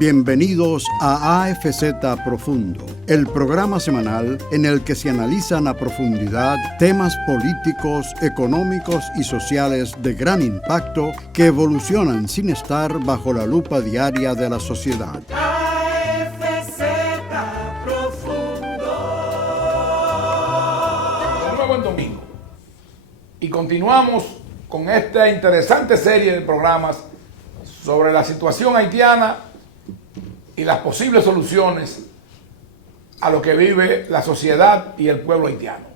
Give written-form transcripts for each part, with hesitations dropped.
Bienvenidos a AFZ Profundo, el programa semanal en el que se analizan a profundidad temas políticos, económicos y sociales de gran impacto que evolucionan sin estar bajo la lupa diaria de la sociedad. AFZ Profundo. De nuevo en domingo. Y continuamos con esta interesante serie de programas sobre la situación haitiana y las posibles soluciones a lo que vive la sociedad y el pueblo haitiano.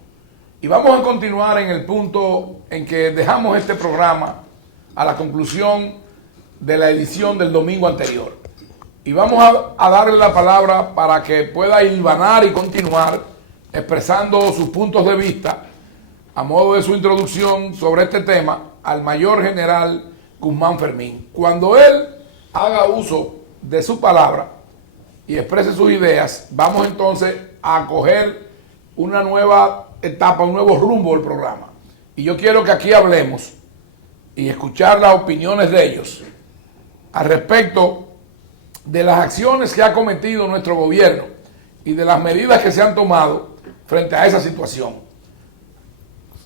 Y vamos a continuar en el punto en que dejamos este programa a la conclusión de la edición del domingo anterior. Y vamos a darle la palabra para que pueda hilvanar y continuar expresando sus puntos de vista a modo de su introducción sobre este tema al mayor general Guzmán Fermín. Cuando él haga uso de su palabra y exprese sus ideas, vamos entonces a coger una nueva etapa, un nuevo rumbo del programa. Y yo quiero que aquí hablemos y escuchar las opiniones de ellos al respecto de las acciones que ha cometido nuestro gobierno y de las medidas que se han tomado frente a esa situación.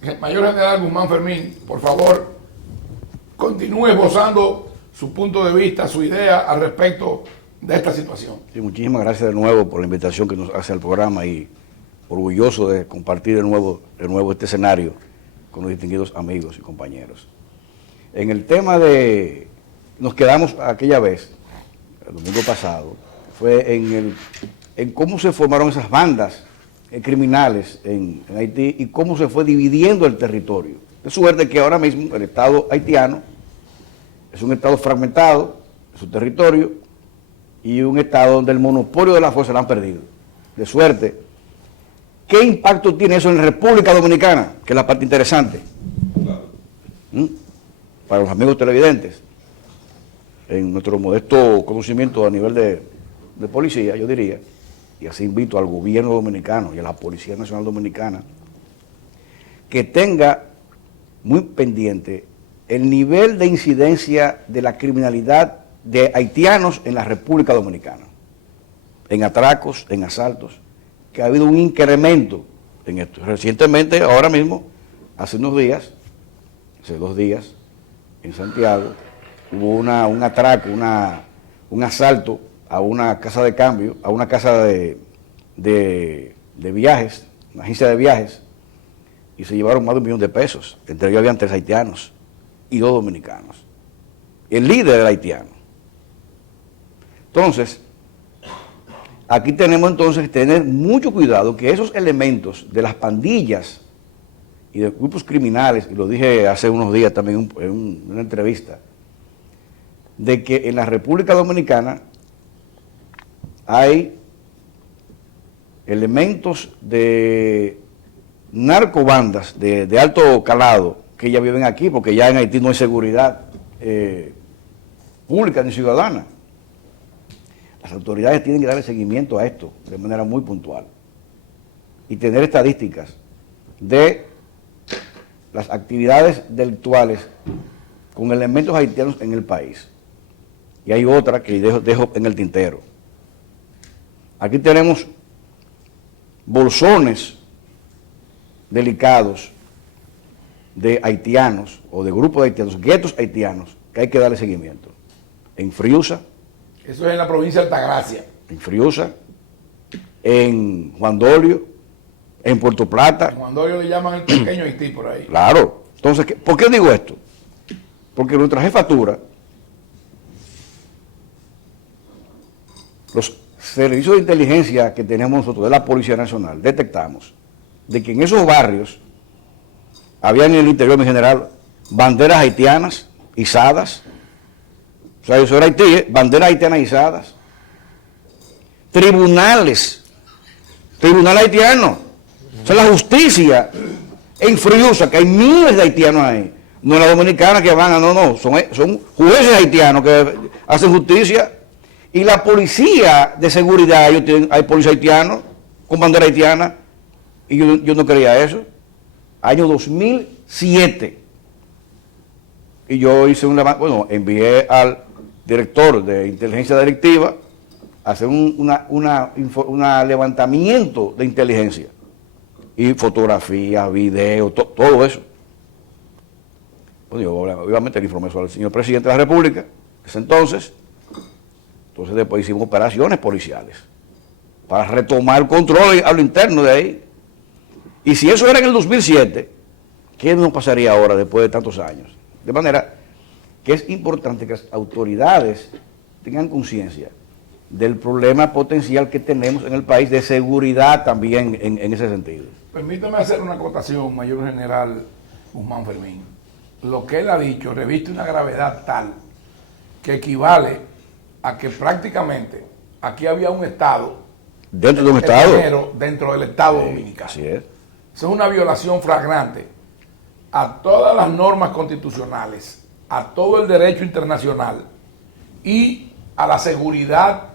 El mayor general Guzmán Fermín, por favor, continúe esbozando su punto de vista, su idea al respecto de esta situación. Sí, muchísimas gracias de nuevo por la invitación que nos hace al programa y orgulloso de compartir de nuevo este escenario con los distinguidos amigos y compañeros. En el tema de, nos quedamos aquella vez, el domingo pasado, fue en cómo se formaron esas bandas criminales en Haití y cómo se fue dividiendo el territorio. De suerte que ahora mismo el Estado haitiano es un Estado fragmentado, su territorio, y un Estado donde el monopolio de la fuerza lo han perdido. De suerte, ¿qué impacto tiene eso en la República Dominicana? Que es la parte interesante. Para los amigos televidentes, en nuestro modesto conocimiento a nivel de policía, yo diría, y así invito al gobierno dominicano y a la Policía Nacional Dominicana, que tenga muy pendiente el nivel de incidencia de la criminalidad de haitianos en la República Dominicana, en atracos, en asaltos, que ha habido un incremento en esto. Recientemente, ahora mismo, hace 2 días, en Santiago, hubo un atraco, un asalto a una casa de cambio, a una casa de viajes, una agencia de viajes, y se llevaron más de $1 millón de pesos. Entre ellos habían 3 haitianos y 2 dominicanos. El líder era haitiano. Entonces, aquí tenemos entonces que tener mucho cuidado que esos elementos de las pandillas y de grupos criminales, y lo dije hace unos días también en una entrevista, de que en la República Dominicana hay elementos de narcobandas de alto calado que ya viven aquí, porque ya en Haití no hay seguridad pública ni ciudadana. Las autoridades tienen que darle seguimiento a esto de manera muy puntual y tener estadísticas de las actividades delictuales con elementos haitianos en el país. Y hay otra que dejo en el tintero. Aquí tenemos bolsones delicados de haitianos o de grupos de haitianos, guetos haitianos, que hay que darle seguimiento. En Friusa. Eso es en la provincia de Altagracia. En Friusa, en Juan Dolio, en Puerto Plata. En Juan Dolio le llaman el pequeño Haití por ahí. Claro. Entonces, ¿por qué digo esto? Porque nuestra jefatura, los servicios de inteligencia que tenemos nosotros de la Policía Nacional, detectamos de que en esos barrios había en el interior, mi general, banderas haitianas izadas. O sea, eso era Haití, banderas haitianas izadas. Tribunales haitianos. O sea, la justicia en Friusa, que hay miles de haitianos ahí. No es la dominicana que van a, no, son jueces haitianos que hacen justicia. Y la policía de seguridad, hay policía haitianos con bandera haitiana, y yo no creía eso. Año 2007. Y yo hice envié al director de inteligencia delictiva hacer un levantamiento de inteligencia y fotografía, video, todo eso. Bueno, yo obviamente le informé eso al señor presidente de la República, ese entonces después hicimos operaciones policiales para retomar el control a lo interno de ahí. Y si eso era en el 2007, ¿qué nos pasaría ahora después de tantos años? De manera que es importante que las autoridades tengan conciencia del problema potencial que tenemos en el país de seguridad también en ese sentido. Permítame hacer una acotación, Mayor General Guzmán Fermín. Lo que él ha dicho reviste una gravedad tal que equivale a que prácticamente aquí había un Estado dentro de un Estado, dentro del Estado dominicano. Así es. Eso es una violación flagrante a todas las normas constitucionales, a todo el derecho internacional y a la seguridad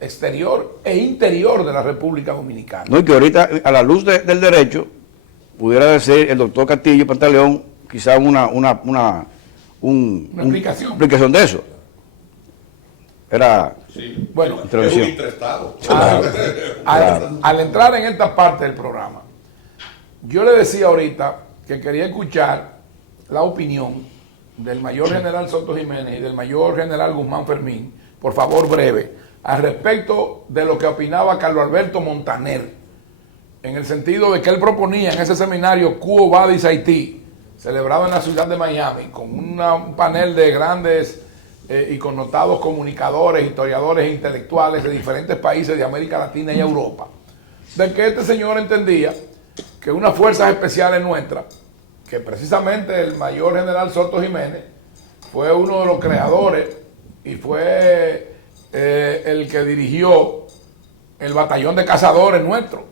exterior e interior de la República Dominicana. No, y que ahorita, a la luz del derecho, pudiera decir el doctor Castillo Pantaleón quizá una explicación de eso. Era bueno, intervención. Es un interestado. Al entrar en esta parte del programa, yo le decía ahorita que quería escuchar la opinión del Mayor General Soto Jiménez y del Mayor General Guzmán Fermín, por favor breve, al respecto de lo que opinaba Carlos Alberto Montaner, en el sentido de que él proponía en ese seminario Quo Vadis Haití, celebrado en la ciudad de Miami, con un panel de grandes y connotados comunicadores, historiadores e intelectuales de diferentes países de América Latina y Europa, de que este señor entendía que unas fuerzas especiales nuestras, que precisamente el Mayor General Soto Jiménez fue uno de los creadores y fue el que dirigió el batallón de cazadores nuestro,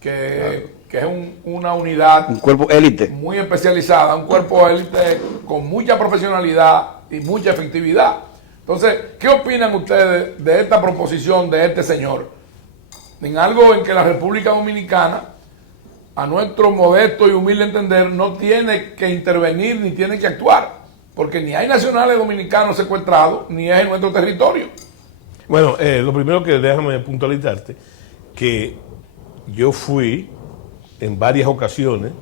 que es una unidad, un cuerpo élite muy especializada, un cuerpo élite con mucha profesionalidad y mucha efectividad. Entonces, ¿qué opinan ustedes de esta proposición de este señor? En algo en que la República Dominicana, a nuestro modesto y humilde entender, no tiene que intervenir ni tiene que actuar, porque ni hay nacionales dominicanos secuestrados, ni es en nuestro territorio. Bueno, lo primero que déjame puntualizarte, que yo fui en varias ocasiones,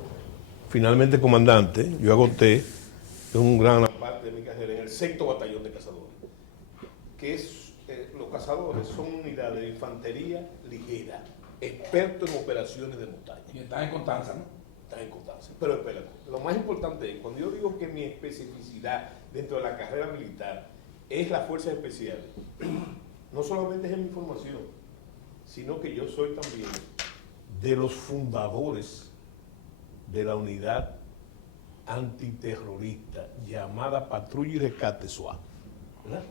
finalmente comandante, yo agoté una gran parte de mi carrera en el 6º Batallón de Cazadores, que es, los cazadores son unidades de infantería ligera, expertos en operaciones de montaña. Y están en Constanza, ¿no? Están en Constanza. Pero espérate, lo más importante es, cuando yo digo que mi especificidad dentro de la carrera militar es la fuerza especial, no solamente es en mi formación, sino que yo soy también de los fundadores de la unidad antiterrorista llamada Patrulla y Rescate SWAT, ¿verdad?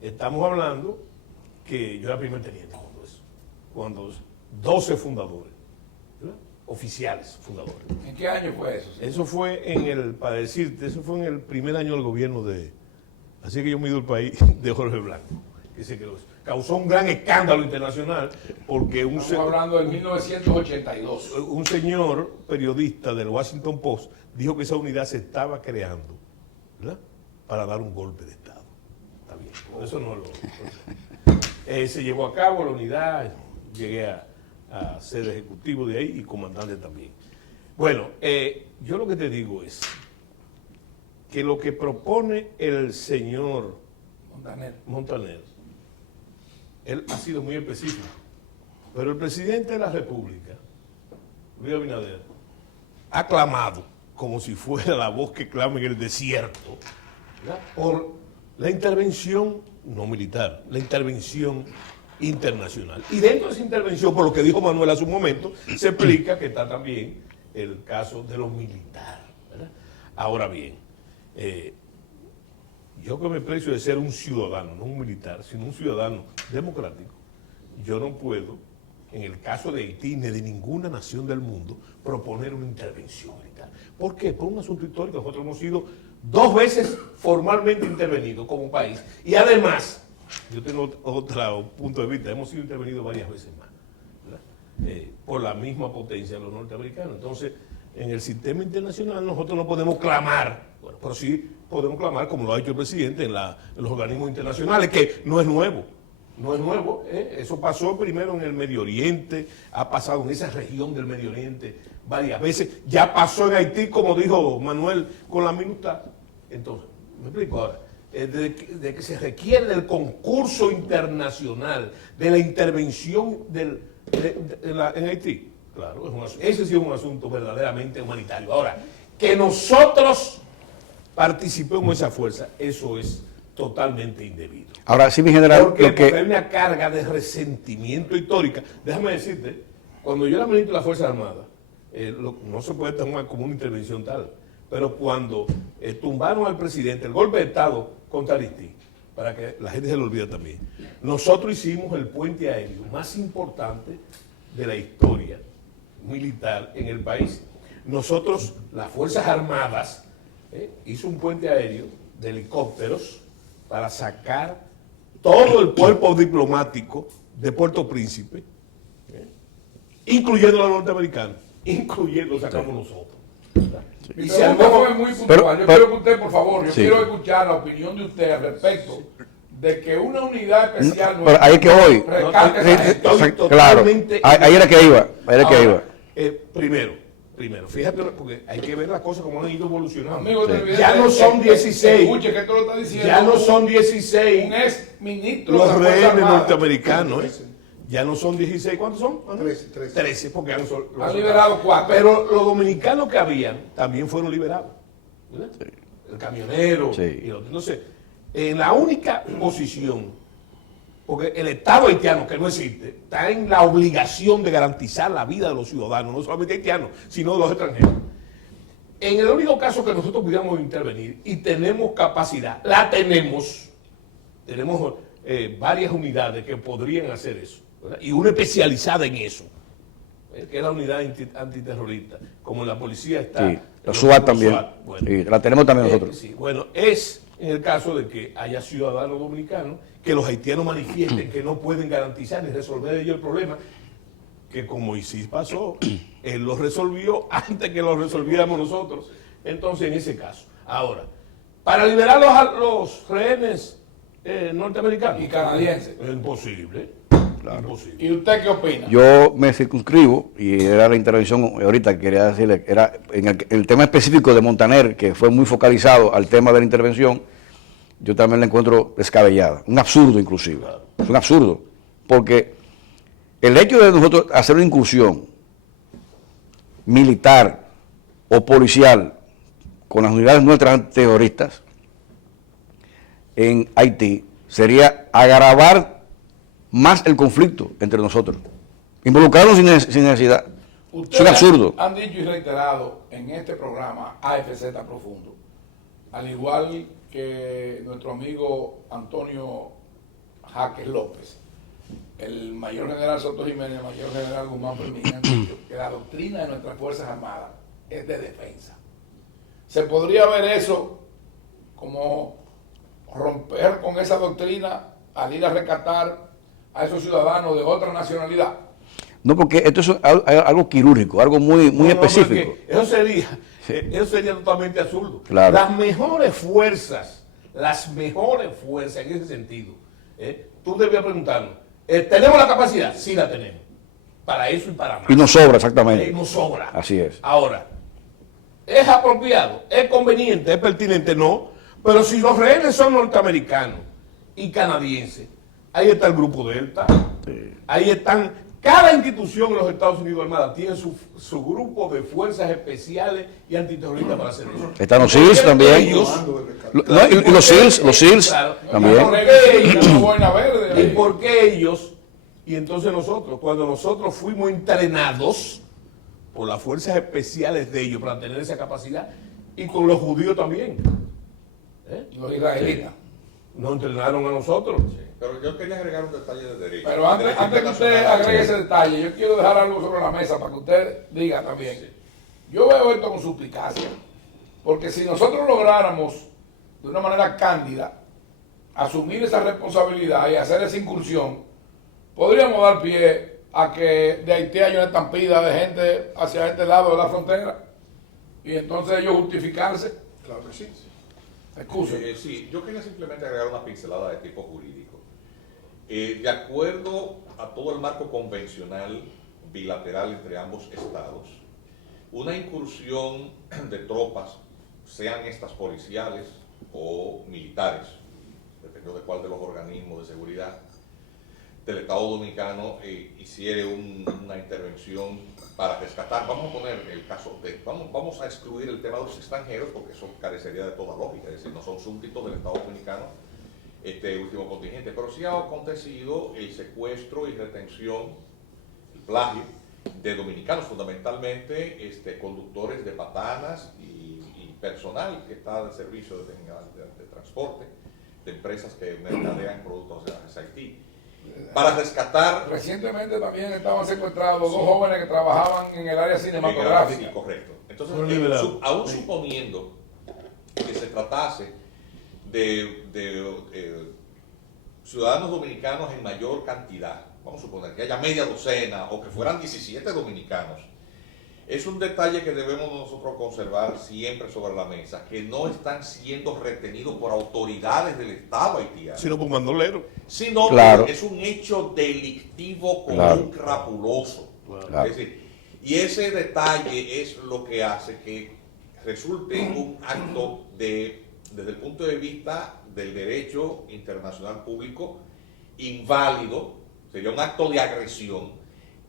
Estamos hablando que yo era primer teniente cuando 12 fundadores, ¿verdad? Oficiales fundadores. ¿En qué año fue eso? Eso fue para decirte, eso fue en el primer año del gobierno así que yo mido el país de Jorge Blanco, que se creó. Causó un gran escándalo internacional porque estamos hablando de 1982. Un señor periodista del Washington Post dijo que esa unidad se estaba creando, ¿verdad?, para dar un golpe de Estado. Está bien, eso no se llevó a cabo la unidad, llegué a ser ejecutivo de ahí y comandante también. Bueno, yo lo que te digo es que lo que propone el señor Montaner, él ha sido muy específico, pero el presidente de la República, Luis Abinader, ha clamado como si fuera la voz que clama en el desierto, ¿verdad?, por la intervención no militar, la intervención internacional. Y dentro de esa intervención, por lo que dijo Manuel hace un momento, se explica que está también el caso de los militares, ¿verdad? Ahora bien, yo que me precio de ser un ciudadano, no un militar, sino un ciudadano democrático, yo no puedo, en el caso de Haití ni de ninguna nación del mundo, proponer una intervención militar. ¿Por qué? Por un asunto histórico. Nosotros hemos sido 2 veces formalmente intervenidos como país. Y además, yo tengo otro punto de vista, hemos sido intervenidos varias veces más, ¿verdad?, por la misma potencia de los norteamericanos. Entonces, en el sistema internacional nosotros no podemos clamar, bueno, pero sí podemos clamar, como lo ha hecho el presidente, en los organismos internacionales, que no es nuevo. No es nuevo, eso pasó primero en el Medio Oriente, ha pasado en esa región del Medio Oriente varias veces, ya pasó en Haití, como dijo Manuel, con la minuta. Entonces, me explico ahora, de que se requiere del concurso internacional, de la intervención en Haití. Claro, ese sí es un asunto verdaderamente humanitario. Ahora, que nosotros participemos en esa fuerza, eso es totalmente indebido. Ahora, sí, mi general, Porque hay una carga de resentimiento histórica. Déjame decirte, cuando yo era ministro de las Fuerzas Armadas, no se puede tomar como una intervención tal, pero cuando tumbaron al presidente, el golpe de Estado contra Aristide, para que la gente se lo olvide también, nosotros hicimos el puente aéreo más importante de la historia militar en el país. Nosotros, las Fuerzas Armadas, hizo un puente aéreo de helicópteros para sacar todo el cuerpo diplomático de Puerto Príncipe, incluyendo a los norteamericanos, lo sacamos nosotros. Mi Y se pregunta armó- fue muy puntual. Yo quiero que usted, por favor, yo Sí. quiero escuchar la opinión de usted al respecto de que una unidad especial... pero ahí es que voy. recalque esa gente. Estoy Claro, totalmente- ahí era que iba, ahí era que Ahora, iba. Primero, fíjate, porque hay que ver las cosas como han ido evolucionando. Amigo televidente, Ya no son 16. Escuche que esto lo está diciendo. Ya no son 16 un ex ministro los de la Fuerza rehenes Armada. norteamericanos. Ya no son 16, ¿cuántos son? 13, porque Han liberado 4. Pero los dominicanos que habían también fueron liberados. ¿Verdad? El camionero. Sí. Y otro. Entonces, en la única posición, porque el Estado haitiano, que no existe, está en la obligación de garantizar la vida de los ciudadanos, no solamente haitianos, sino de los extranjeros. En el único caso que nosotros pudiéramos intervenir y tenemos capacidad, la tenemos varias unidades que podrían hacer eso, ¿verdad? Y una especializada en eso, que es la unidad antiterrorista, como en la policía está. Sí, la SWAT también. Bueno, Sí, la tenemos también nosotros. sí, bueno, es en el caso de que haya ciudadanos dominicanos que los haitianos manifiesten que no pueden garantizar ni resolver ellos el problema, que con Moisés pasó, él lo resolvió antes que lo resolviéramos nosotros. Entonces, en ese caso. Ahora, para liberar a los rehenes norteamericanos Y canadienses. es imposible. Imposible. ¿Y usted qué opina? Yo me circunscribo, y era la intervención ahorita que quería decirle, era en el tema específico de Montaner, que fue muy focalizado al tema de la intervención, yo también la encuentro descabellada, un absurdo inclusive, es un absurdo, porque el hecho de nosotros hacer una incursión militar o policial con las unidades nuestras terroristas en Haití sería agravar más el conflicto entre nosotros, involucrarnos sin necesidad. Es un Ustedes absurdo. han dicho y reiterado en este programa AFZ Profundo, al igual que nuestro amigo Antonio Jaques López, el mayor general Soto Jiménez, el mayor general Guzmán Fermín, han dicho que la doctrina de nuestras Fuerzas Armadas es de defensa. ¿Se podría ver eso como romper con esa doctrina al ir a rescatar a esos ciudadanos de otra nacionalidad? No, porque esto es algo quirúrgico, algo muy No, específico. porque eso sería totalmente absurdo. Claro. Las mejores fuerzas en ese sentido, tú debías preguntarnos, ¿tenemos la capacidad? Sí la tenemos. Para eso y para más. Y nos sobra, exactamente. Nos sobra. Así es. Ahora, ¿es apropiado? ¿Es conveniente? ¿Es pertinente? No. Pero si los rehenes son norteamericanos y canadienses, ahí está el grupo Delta. Sí. Ahí están. Cada institución en los Estados Unidos Armada tiene su grupo de fuerzas especiales y antiterroristas para hacer eso. Están los SEALs también. Y los SEALs Claro. también. ¿Y por qué ellos? Y entonces nosotros, cuando nosotros fuimos entrenados por las fuerzas especiales de ellos para tener esa capacidad, y con los judíos también, Los israelitas. nos entrenaron a nosotros. Pero yo quería agregar un detalle de derecho. Pero antes Derecho que usted internacional. agregue ese detalle, yo quiero dejar algo sobre la mesa para que usted diga también. Yo veo esto con suplicacia, porque si nosotros lográramos de una manera cándida asumir esa responsabilidad y hacer esa incursión, podríamos dar pie a que de Haití haya una estampida de gente hacia este lado de la frontera y entonces ellos justificarse. Claro que sí. Excusa. Sí, yo quería simplemente agregar una pincelada de tipo jurídico. De acuerdo a todo el marco convencional bilateral entre ambos estados, una incursión de tropas, sean estas policiales o militares, dependiendo de cuál de los organismos de seguridad del Estado Dominicano hiciere una intervención para rescatar, vamos a poner el caso vamos a excluir el tema de los extranjeros porque eso carecería de toda lógica, es decir, no son súbditos del Estado Dominicano este último contingente, pero sí ha acontecido el secuestro y retención, el plagio de dominicanos, fundamentalmente conductores de patanas y personal que está de servicio de transporte de empresas que mercadean productos hacia Haití, para rescatar. Recientemente también estaban secuestrados dos jóvenes que trabajaban en el área cinematográfica. Sí, correcto. Entonces, aún suponiendo que se tratase de ciudadanos dominicanos en mayor cantidad, vamos a suponer que haya media docena o que fueran 17 dominicanos, es un detalle que debemos nosotros conservar siempre sobre la mesa, que no están siendo retenidos por autoridades del Estado haitiano, sino por bandoleros. Sino claro, que es un hecho delictivo común, claro, crapuloso. Claro. Es decir, y ese detalle es lo que hace que resulte un acto desde el punto de vista del derecho internacional público inválido, sería un acto de agresión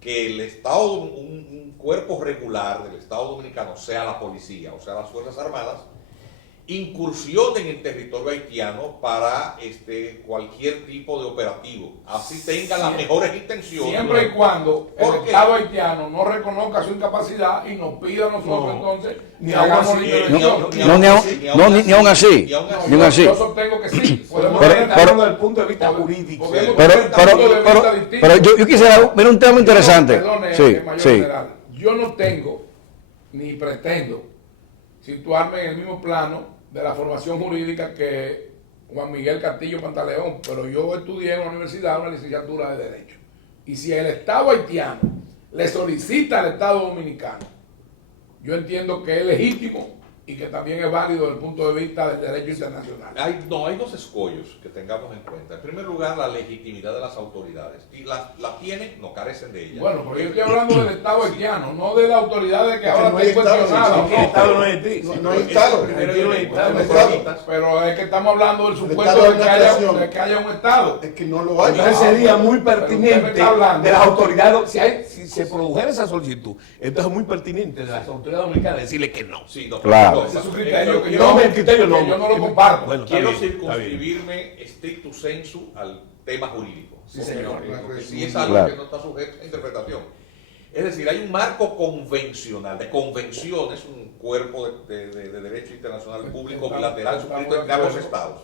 que el Estado, un cuerpo regular del Estado Dominicano, sea la policía o sea las Fuerzas Armadas, incursionen en territorio haitiano para cualquier tipo de operativo, así tenga las mejores intenciones. Siempre y cuando el Estado haitiano no reconozca su incapacidad y nos pida a nosotros entonces ni hagamos la intervención. ni aún así. Yo sostengo que sí. Podemos Pero tener desde el punto de vista jurídico. Pero yo quisiera ver un tema interesante. Perdone, Sí, mayor sí. general, yo no tengo ni pretendo situarme en el mismo plano de la formación jurídica que Juan Miguel Castillo Pantaleón, pero yo estudié en la universidad una licenciatura de Derecho. Y si el Estado haitiano le solicita al Estado dominicano, yo entiendo que es legítimo y que también es válido desde el punto de vista del derecho internacional. Hay dos escollos que tengamos en cuenta. En primer lugar, la legitimidad de las autoridades. Y la tienen, no carecen de ella. Bueno, pero yo estoy hablando del Estado haitiano, no de las autoridades que ahora no hay están Estado, cuestionadas. El Estado no es Haití. No hay Estado. Pero es que estamos hablando del supuesto de que haya un Estado. Es que no lo hay. Entonces sería muy Pero usted me pertinente está hablando. de las autoridades, si se produjera esa solicitud, entonces es muy pertinente de las autoridades dominicanas decirle que no. Sí, no, Claro. Ese es su criterio que No, yo, el criterio no. que yo no lo comparto. Bueno, está quiero bien, circunscribirme stricto sensu al tema jurídico. Sí, señor. Porque sí es algo Claro, que no está sujeto a interpretación. Es decir, hay un marco convencional, de convenciones, un cuerpo de derecho internacional público bilateral suscrito entre ambos estados.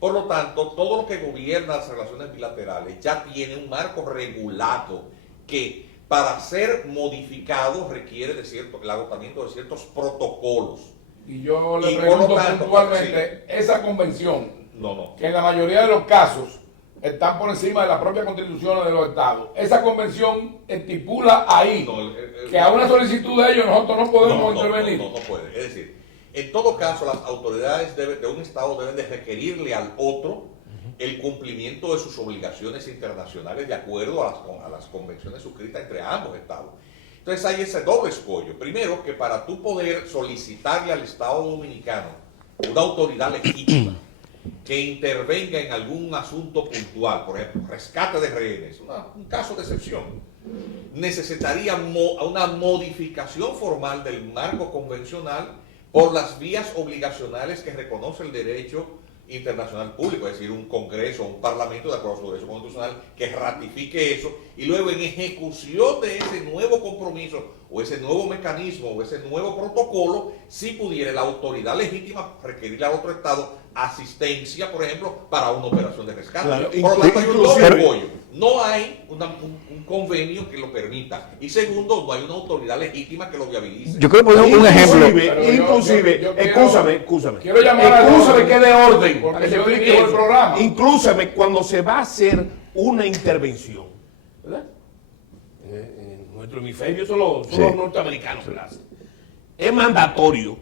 Por lo tanto, todo lo que gobierna las relaciones bilaterales ya tiene un marco regulado que para ser modificado requiere el agotamiento de ciertos protocolos. Y yo le Y por pregunto lo tanto, puntualmente, esa convención, No. que en la mayoría de los casos están por encima de las propias constituciones de los estados, esa convención estipula ahí que a una solicitud de ellos nosotros no podemos intervenir. No puede. Es decir, en todo caso, las autoridades de un estado deben de requerirle al otro el cumplimiento de sus obligaciones internacionales de acuerdo a las convenciones suscritas entre ambos estados. Entonces hay ese doble escollo. Primero, que para tú poder solicitarle al Estado Dominicano una autoridad legítima que intervenga en algún asunto puntual, por ejemplo, rescate de rehenes, un caso de excepción, necesitaría una modificación formal del marco convencional por las vías obligacionales que reconoce el derecho internacional público, es decir, un congreso, un parlamento de acuerdo a su derecho constitucional que ratifique eso, y luego en ejecución de ese nuevo compromiso o ese nuevo mecanismo o ese nuevo protocolo, si pudiera la autoridad legítima requerirle al otro estado asistencia, por ejemplo, para una operación de rescate. Claro, por lo tanto, hay un doble inclusive- apoyo. No hay un convenio que lo permita. Y segundo, no hay una autoridad legítima que lo viabilice. Yo creo que un ejemplo. Inclusive, yo quiero- excúsame. quiero llamar al Excúsame orden, que de orden. porque para que yo se explique dirijo el eso. programa. Inclúsame cuando se va a hacer una intervención, ¿verdad? En nuestro hemisferio son los norteamericanos que la hacen. Es mandatorio,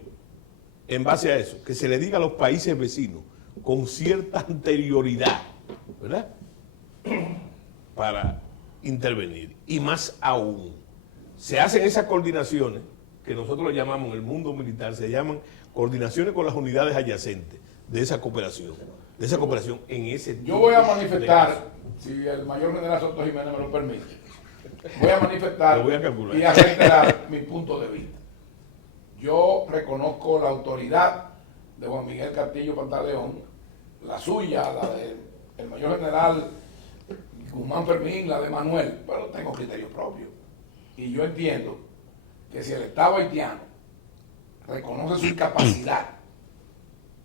en base a eso, que se le diga a los países vecinos con cierta anterioridad, ¿verdad? para intervenir. Y más aún, se hacen esas coordinaciones que nosotros le llamamos en el mundo militar, se llaman coordinaciones con las unidades adyacentes de esa cooperación en ese Yo voy a tipo de manifestar, cosas. si el mayor general Soto Jiménez me lo permite, voy a manifestar Lo voy a calcular. y a reiterar mi punto de vista. Yo reconozco la autoridad de Juan Miguel Castillo Pantaleón, la suya, la del mayor general Guzmán Fermín, la de Manuel, pero tengo criterio propio. Y yo entiendo que si el Estado haitiano reconoce su incapacidad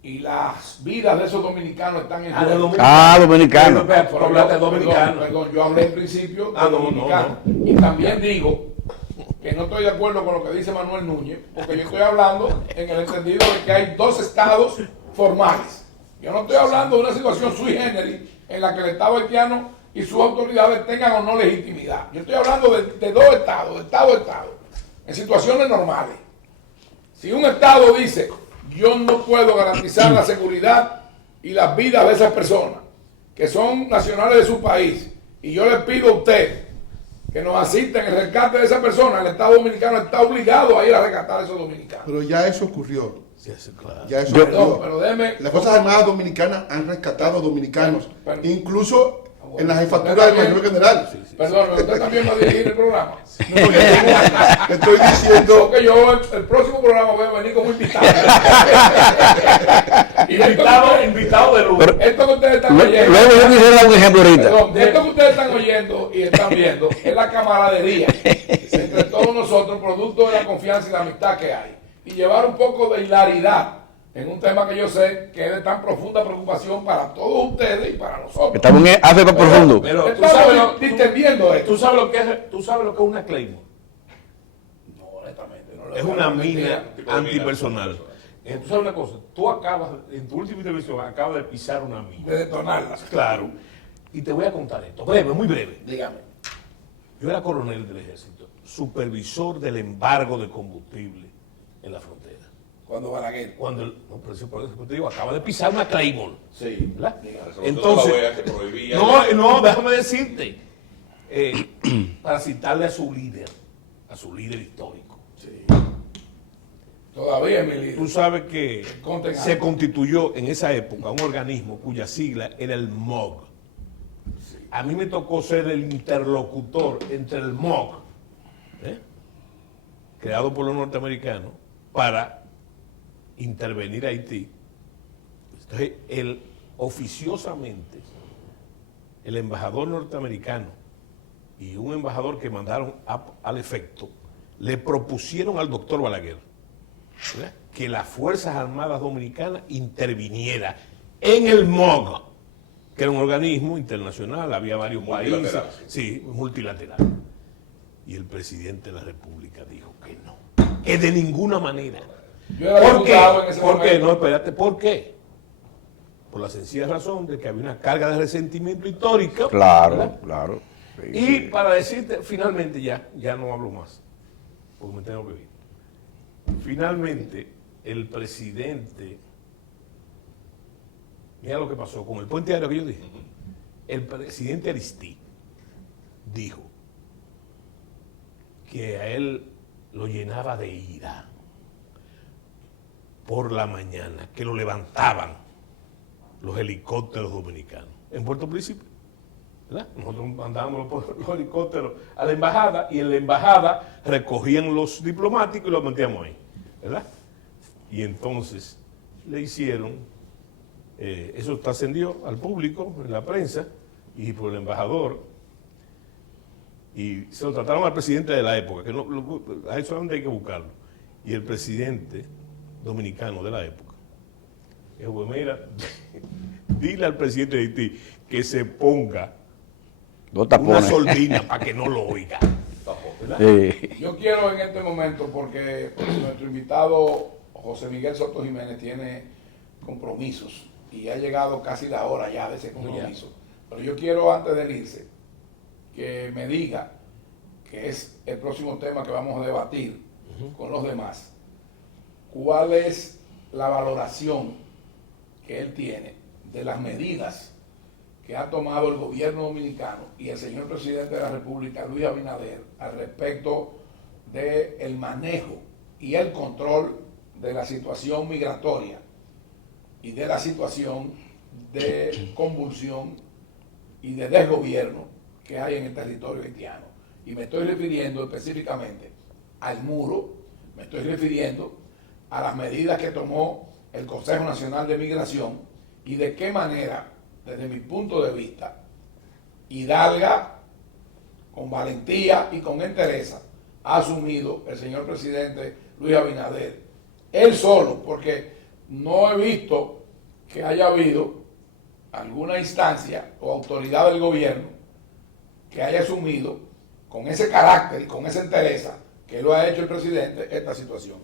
y las vidas de esos dominicanos están en juego. Dominicano. Pero hablaste de dominicano. Perdón, yo hablé en principio de No, dominicano. Y también digo que no estoy de acuerdo con lo que dice Manuel Núñez, porque yo estoy hablando en el entendido de que hay dos estados formales. Yo no estoy hablando de una situación sui generis en la que el Estado haitiano y sus autoridades tengan o no legitimidad. Yo estoy hablando de dos estados, de estado a estado, en situaciones normales. Si un estado dice, yo no puedo garantizar la seguridad y las vidas de esas personas, que son nacionales de su país, y yo le pido a usted que nos asista en el rescate de esa persona, el Estado Dominicano está obligado a ir a rescatar a esos dominicanos. Pero ya eso ocurrió. Sí, sí, claro. Ya eso Perdón, ocurrió. pero déjeme... Las Fuerzas Armadas Dominicanas han rescatado dominicanos, Pero- incluso en la jefatura Usted del también- mayor general. Perdón, usted también va a dirigir el programa. No, le estoy diciendo, Porque yo el próximo programa voy a venir como invitado. Invitado de luz. Esto que ustedes están Luego oyendo... yo quisiera dar un ejemplo ahorita. Perdón, esto que ustedes están oyendo y están viendo es la camaradería entre todos nosotros, producto de la confianza y la amistad que hay. Y llevar un poco de hilaridad en un tema que yo sé que es de tan profunda preocupación para todos ustedes y para nosotros. Estamos en hace más profundo. Pero tú Estamos sabes, distendiendo esto. tú sabes lo que es una Claymore. No, honestamente. No lo Es sé. una mina tipo de mina antipersonal. Tú sabes una cosa, tú acabas, en tu última intervención, acabas de pisar una mina. De detonarlas. Claro. Y te voy a contar esto, breve, muy breve. Dígame. Yo era coronel del ejército, supervisor del embargo de combustible en la frontera. Cuando Balaguer. Cuando por eso te digo, acaba de pisar una Claymore. Sí. ¿Verdad? Entonces, Entonces, que prohibía no, déjame decirte, para citarle a su líder histórico. Sí. Todavía es mi líder. Tú sabes que Conten se algo. constituyó en esa época un organismo cuya sigla era el MOG. A mí me tocó ser el interlocutor entre el MOG, creado por los norteamericanos, para intervenir a Haití. Entonces, oficiosamente, el embajador norteamericano y un embajador que mandaron al efecto, le propusieron al doctor Balaguer, ¿verdad?, que las Fuerzas Armadas Dominicanas interviniera en el MOG, que era un organismo internacional, había varios países, Multilateral, sí, multilateral. Y el presidente de la República dijo que no, que de ninguna manera. Yo era ¿Por qué? diputado en ese ¿Por qué? momento. No, espérate, ¿por qué? Por la sencilla razón de que había una carga de resentimiento histórico. Claro, ¿verdad? claro. Sí, Y sí. para decirte, finalmente ya no hablo más, porque me tengo que ir. Finalmente, el presidente, mira lo que pasó con el puente aéreo que yo dije. El presidente Aristide dijo que a él lo llenaba de ira por la mañana, que lo levantaban los helicópteros dominicanos en Puerto Príncipe, ¿verdad? Nosotros mandábamos los helicópteros a la embajada y en la embajada recogían los diplomáticos y los metíamos ahí, ¿verdad? Y entonces le hicieron, eso trascendió al público, en la prensa y por el embajador, y se lo trataron al presidente de la época, que a eso donde hay que buscarlo, y el presidente dominicano de la época dijo, pues mira, dile al presidente de Haití que se ponga Dos una tapones. sordina para que no lo oiga. ¿Verdad? Sí. Yo quiero en este momento, porque nuestro invitado José Miguel Soto Jiménez tiene compromisos y ha llegado casi la hora ya de ese compromiso. Pero yo quiero, antes de irse, que me diga, que es el próximo tema que vamos a debatir con los demás, cuál es la valoración que él tiene de las medidas que ha tomado el gobierno dominicano y el señor presidente de la República, Luis Abinader, al respecto del manejo y el control de la situación migratoria y de la situación de convulsión y de desgobierno que hay en el territorio haitiano. Y me estoy refiriendo específicamente al muro, me estoy refiriendo a las medidas que tomó el Consejo Nacional de Migración y de qué manera, desde mi punto de vista, hidalga, con valentía y con entereza, ha asumido el señor presidente Luis Abinader, él solo, porque no he visto que haya habido alguna instancia o autoridad del gobierno que haya asumido con ese carácter y con esa entereza que lo ha hecho el presidente esta situación.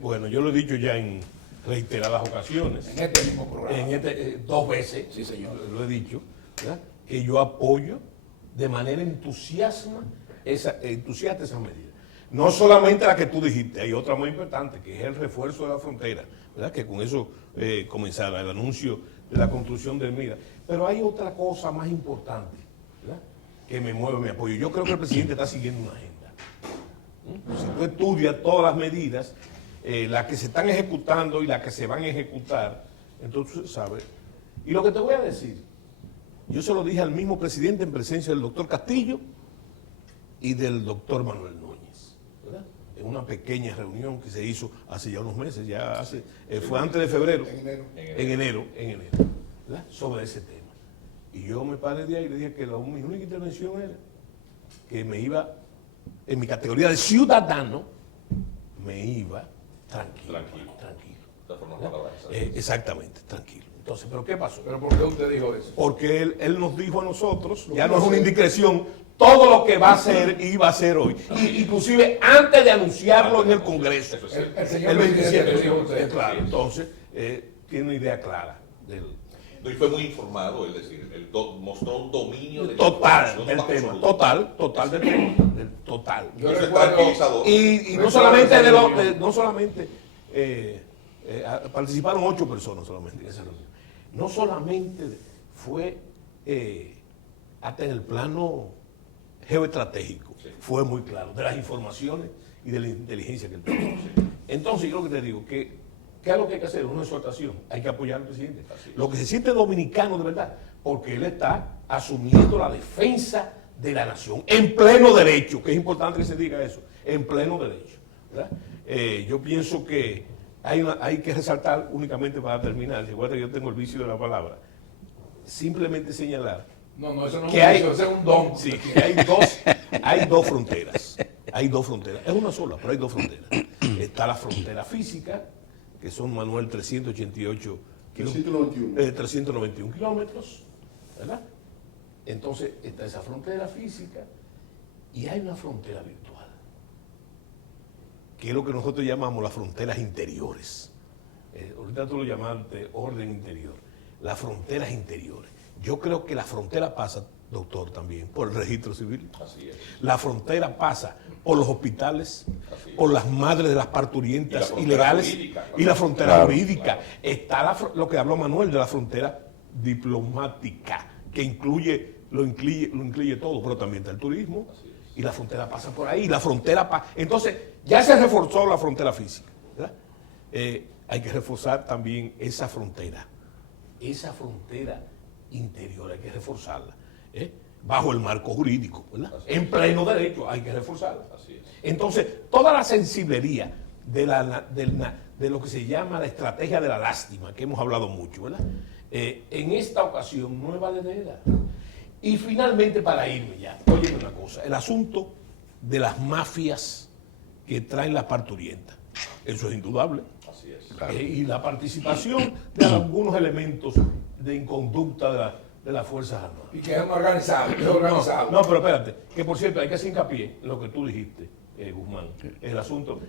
Bueno, yo lo he dicho ya en reiteradas ocasiones. En este mismo programa. 2 veces, Sí, señor. lo he dicho, ¿verdad? Que yo apoyo de manera entusiasta esas medidas. No solamente la que tú dijiste, hay otra muy importante, que es el refuerzo de la frontera, ¿verdad? Que con eso comenzara el anuncio de la construcción del MIRA. Pero hay otra cosa más importante, ¿verdad? Que me mueve mi apoyo. Yo creo que el presidente está siguiendo una agenda. Si tú estudias todas las medidas, las que se están ejecutando y las que se van a ejecutar, entonces, ¿sabes? Y lo que te voy a decir, yo se lo dije al mismo presidente en presencia del doctor Castillo y del doctor Manuel Núñez, ¿verdad? En una pequeña reunión que se hizo hace ya unos meses, fue antes de febrero, en enero, ¿verdad? Sobre ese tema. Y yo me paré de ahí y le dije que mi única intervención era que me iba, en mi categoría de ciudadano, me iba tranquilo. Exactamente, tranquilo. Entonces, ¿pero qué pasó? ¿Pero por qué usted dijo eso? Porque él nos dijo a nosotros, ya no es una indiscreción, todo lo que va a hacer y va a hacer hoy. Inclusive antes de anunciarlo en el Congreso. El señor El 27 presidente dijo usted. claro, entonces, tiene una idea clara del No, y fue muy informado, es decir, él mostró un dominio de la total información del más tema, absoluto. total del tema, del total. Yo Eso es recuerdo- tranquilizador. Y no solamente no solamente participaron 8 personas solamente en esa reunión. No solamente fue hasta en el plano geoestratégico, fue muy claro, de las informaciones y de la inteligencia que él tenía. Entonces, yo lo que te digo, ¿qué es lo que hay que hacer? Una exhortación, hay que apoyar al presidente. Lo que se siente dominicano de verdad, porque él está asumiendo la defensa de la nación en pleno derecho, que es importante que se diga eso, en pleno derecho, ¿verdad? Yo pienso que hay que resaltar únicamente para terminar, recuerda que yo tengo el vicio de la palabra, simplemente señalar No, eso no es que un hay, vicio, ese es un don. sí, que hay dos fronteras. Hay 2 fronteras. Es una sola, pero hay 2 fronteras. Está la frontera física, que son, Manuel, 388 391 kilómetros, ¿verdad? Entonces está esa frontera física y hay una frontera virtual, que es lo que nosotros llamamos las fronteras interiores. Ahorita tú lo llamaste orden interior. Las fronteras interiores. Yo creo que la frontera pasa, doctor, también por el registro civil. Así es. La frontera pasa por los hospitales, Así es. por las madres de las parturientas Y la frontera ilegales jurídica, y la frontera Claro. jurídica. Está lo que habló Manuel de la frontera diplomática, que lo incluye todo, pero también está el turismo y la frontera pasa por ahí. Entonces, ya se reforzó la frontera física, ¿verdad? Hay que reforzar también esa frontera interior, hay que reforzarla, bajo el marco jurídico, ¿verdad? En pleno derecho hay que reforzarla. Así es. Entonces, toda la sensiblería de lo que se llama la estrategia de la lástima, que hemos hablado mucho, ¿verdad? En esta ocasión no es valedera. Y finalmente, para irme ya, óyeme una cosa, el asunto de las mafias que traen las parturientas, eso es indudable. Así es. Y la participación de algunos elementos de inconducta de las Fuerzas Armadas. Y que es organizado, es organizado. No, pero espérate, que por cierto hay que hacer hincapié en lo que tú dijiste, Guzmán, el asunto,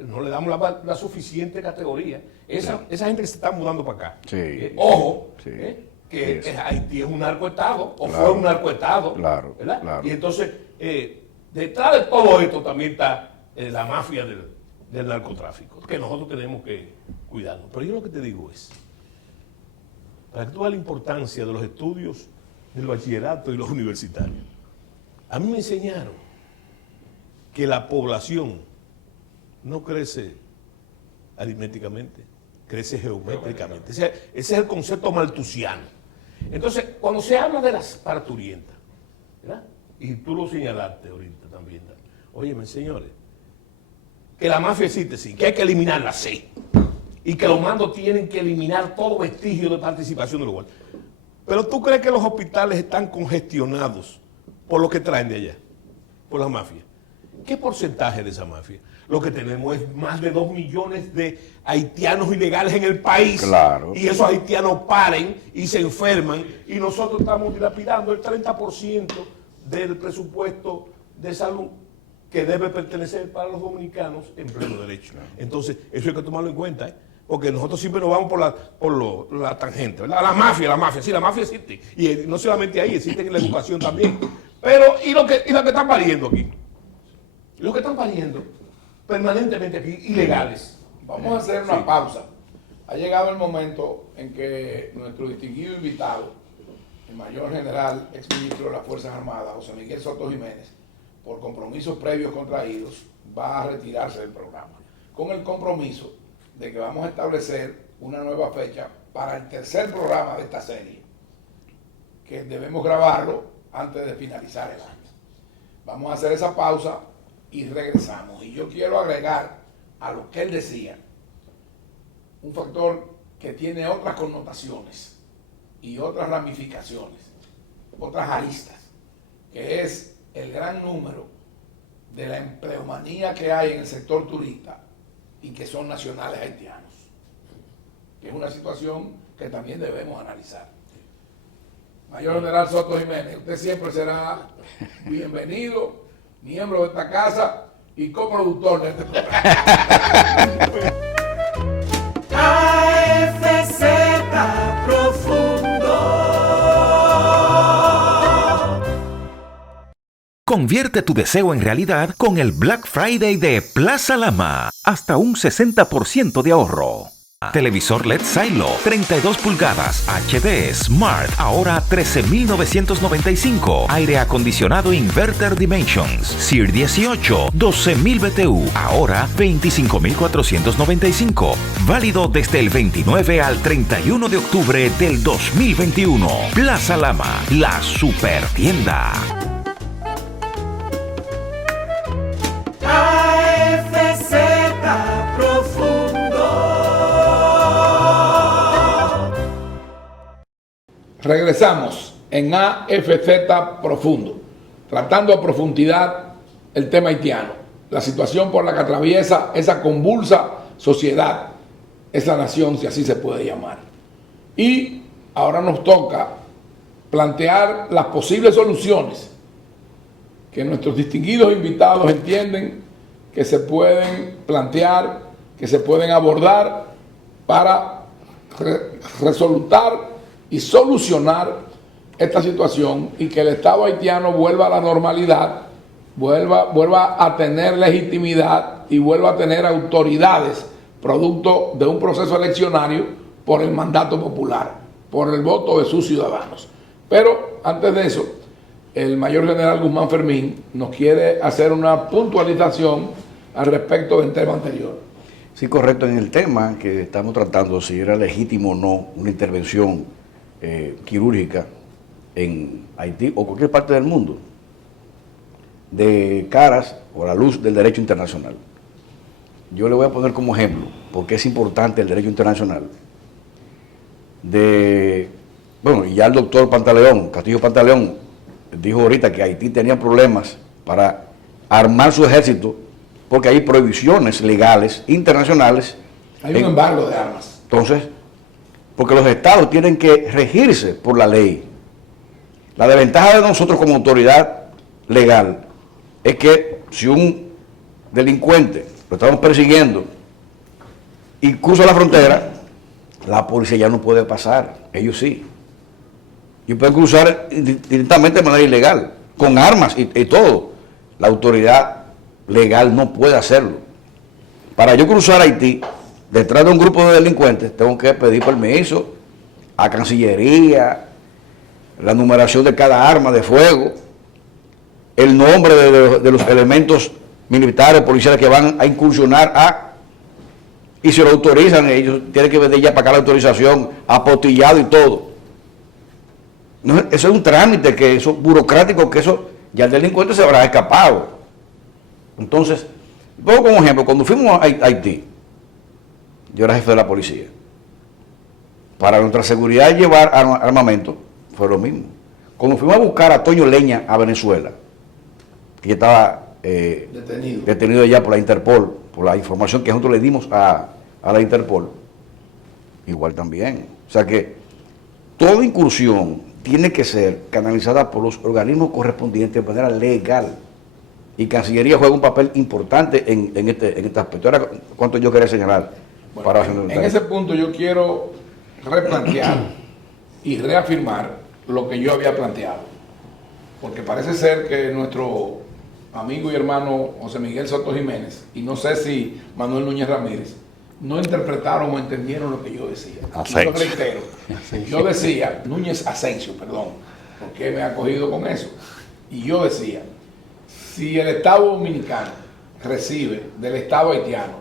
no le damos la suficiente categoría. Esa gente que se está mudando para acá, Sí. ojo, Sí. que Sí, sí. Haití es un narcoestado, o Claro. fue un narcoestado, Claro, ¿verdad? claro. Y entonces, detrás de todo esto también está la mafia del narcotráfico, que nosotros tenemos que cuidarnos. Pero yo lo que te digo es, para que tú veas la importancia de los estudios del bachillerato y los universitarios. A mí me enseñaron que la población no crece aritméticamente, crece geométricamente. Ese es el concepto maltusiano. Entonces, cuando se habla de las parturientas, ¿verdad? Y tú lo señalaste ahorita también, óyeme, señores, que la mafia existe, sí, que hay que eliminarla, sí, y que los mandos tienen que eliminar todo vestigio de participación del lugar. Pero ¿tú crees que los hospitales están congestionados por lo que traen de allá, por la mafia? ¿Qué porcentaje de esa mafia? Lo que tenemos es más de 2 millones de haitianos ilegales en el país. Claro. Y esos haitianos paren y se enferman y nosotros estamos dilapidando el 30% del presupuesto de salud que debe pertenecer para los dominicanos en pleno derecho. Entonces, eso hay que tomarlo en cuenta, porque nosotros siempre nos vamos por la tangente, ¿verdad? La mafia, sí, la mafia existe. Y no solamente ahí, existe en la educación también. Pero, ¿y lo que están pariendo aquí? Los que están pariendo permanentemente aquí, ilegales. Vamos a hacer una pausa. Ha llegado el momento en que nuestro distinguido invitado, el mayor general, exministro de las Fuerzas Armadas, José Miguel Soto Jiménez, por compromisos previos contraídos, va a retirarse del programa, con el compromiso de que vamos a establecer una nueva fecha para el tercer programa de esta serie, que debemos grabarlo antes de finalizar el año. Vamos a hacer esa pausa y regresamos. Y yo quiero agregar a lo que él decía un factor que tiene otras connotaciones y otras ramificaciones, otras aristas, que es el gran número de la empleomanía que hay en el sector turista y que son nacionales haitianos, que es una situación que también debemos analizar. Mayor General Soto Jiménez, usted siempre será bienvenido, miembro de esta casa y coproductor de este programa. AFZ Profundo. Convierte tu deseo en realidad con el Black Friday de Plaza Lama. Hasta un 60% de ahorro. Televisor LED Silo, 32 pulgadas, HD, Smart, ahora 13,995. Aire acondicionado Inverter Dimensions, SEER 18, 12,000 BTU, ahora 25,495. Válido desde el 29 al 31 de octubre del 2021. Plaza Lama, la super tienda. AFZ Profundo. Regresamos en AFZ Profundo, tratando a profundidad el tema haitiano, la situación por la que atraviesa esa convulsa sociedad, esa nación, si así se puede llamar. Y ahora nos toca plantear las posibles soluciones que nuestros distinguidos invitados entienden que se pueden plantear, que se pueden abordar para resolutar y solucionar esta situación y que el Estado haitiano vuelva a la normalidad, vuelva a tener legitimidad y vuelva a tener autoridades producto de un proceso eleccionario por el mandato popular, por el voto de sus ciudadanos. Pero antes de eso, el mayor general Guzmán Fermín nos quiere hacer una puntualización al respecto del tema anterior. Sí, correcto. En el tema que estamos tratando, si era legítimo o no una intervención quirúrgica en Haití o cualquier parte del mundo, de caras o a la luz del derecho internacional. Yo le voy a poner como ejemplo, porque es importante el derecho internacional, bueno, y ya el doctor Pantaleón, Castillo Pantaleón, dijo ahorita que Haití tenía problemas para armar su ejército, porque hay prohibiciones legales internacionales. Hay un embargo de armas. Entonces, porque los estados tienen que regirse por la ley. La desventaja de nosotros como autoridad legal es que si un delincuente lo estamos persiguiendo y cruza la frontera, la policía ya no puede pasar, ellos sí. Y pueden cruzar directamente de manera ilegal, con armas y todo. La autoridad legal no puede hacerlo. Para yo cruzar Haití, detrás de un grupo de delincuentes, tengo que pedir permiso a Cancillería, la numeración de cada arma de fuego, el nombre de los elementos militares, policiales que van a incursionar y se lo autorizan, ellos tienen que venir ya para acá la autorización, apostillado y todo. No, eso es un trámite que eso burocrático, que eso ya el delincuente se habrá escapado. Entonces, pongo como ejemplo, cuando fuimos a Haití, yo era jefe de la policía. Para nuestra seguridad llevar armamento fue lo mismo. Cuando fuimos a buscar a Toño Leña a Venezuela, que estaba detenido ya por la Interpol, por la información que nosotros le dimos a la Interpol, igual también. O sea que toda incursión tiene que ser canalizada por los organismos correspondientes de manera legal. Y Cancillería juega un papel importante en este aspecto. Ahora, ¿cuánto yo quería señalar? Bueno, en ese punto yo quiero replantear y reafirmar lo que yo había planteado. Porque parece ser que nuestro amigo y hermano José Miguel Soto Jiménez, y no sé si Manuel Núñez Ramírez, no interpretaron o entendieron lo que yo decía. Yo lo reitero. Yo decía, Núñez Asensio, perdón, porque me ha cogido con eso. Y yo decía, si el Estado Dominicano recibe del Estado haitiano,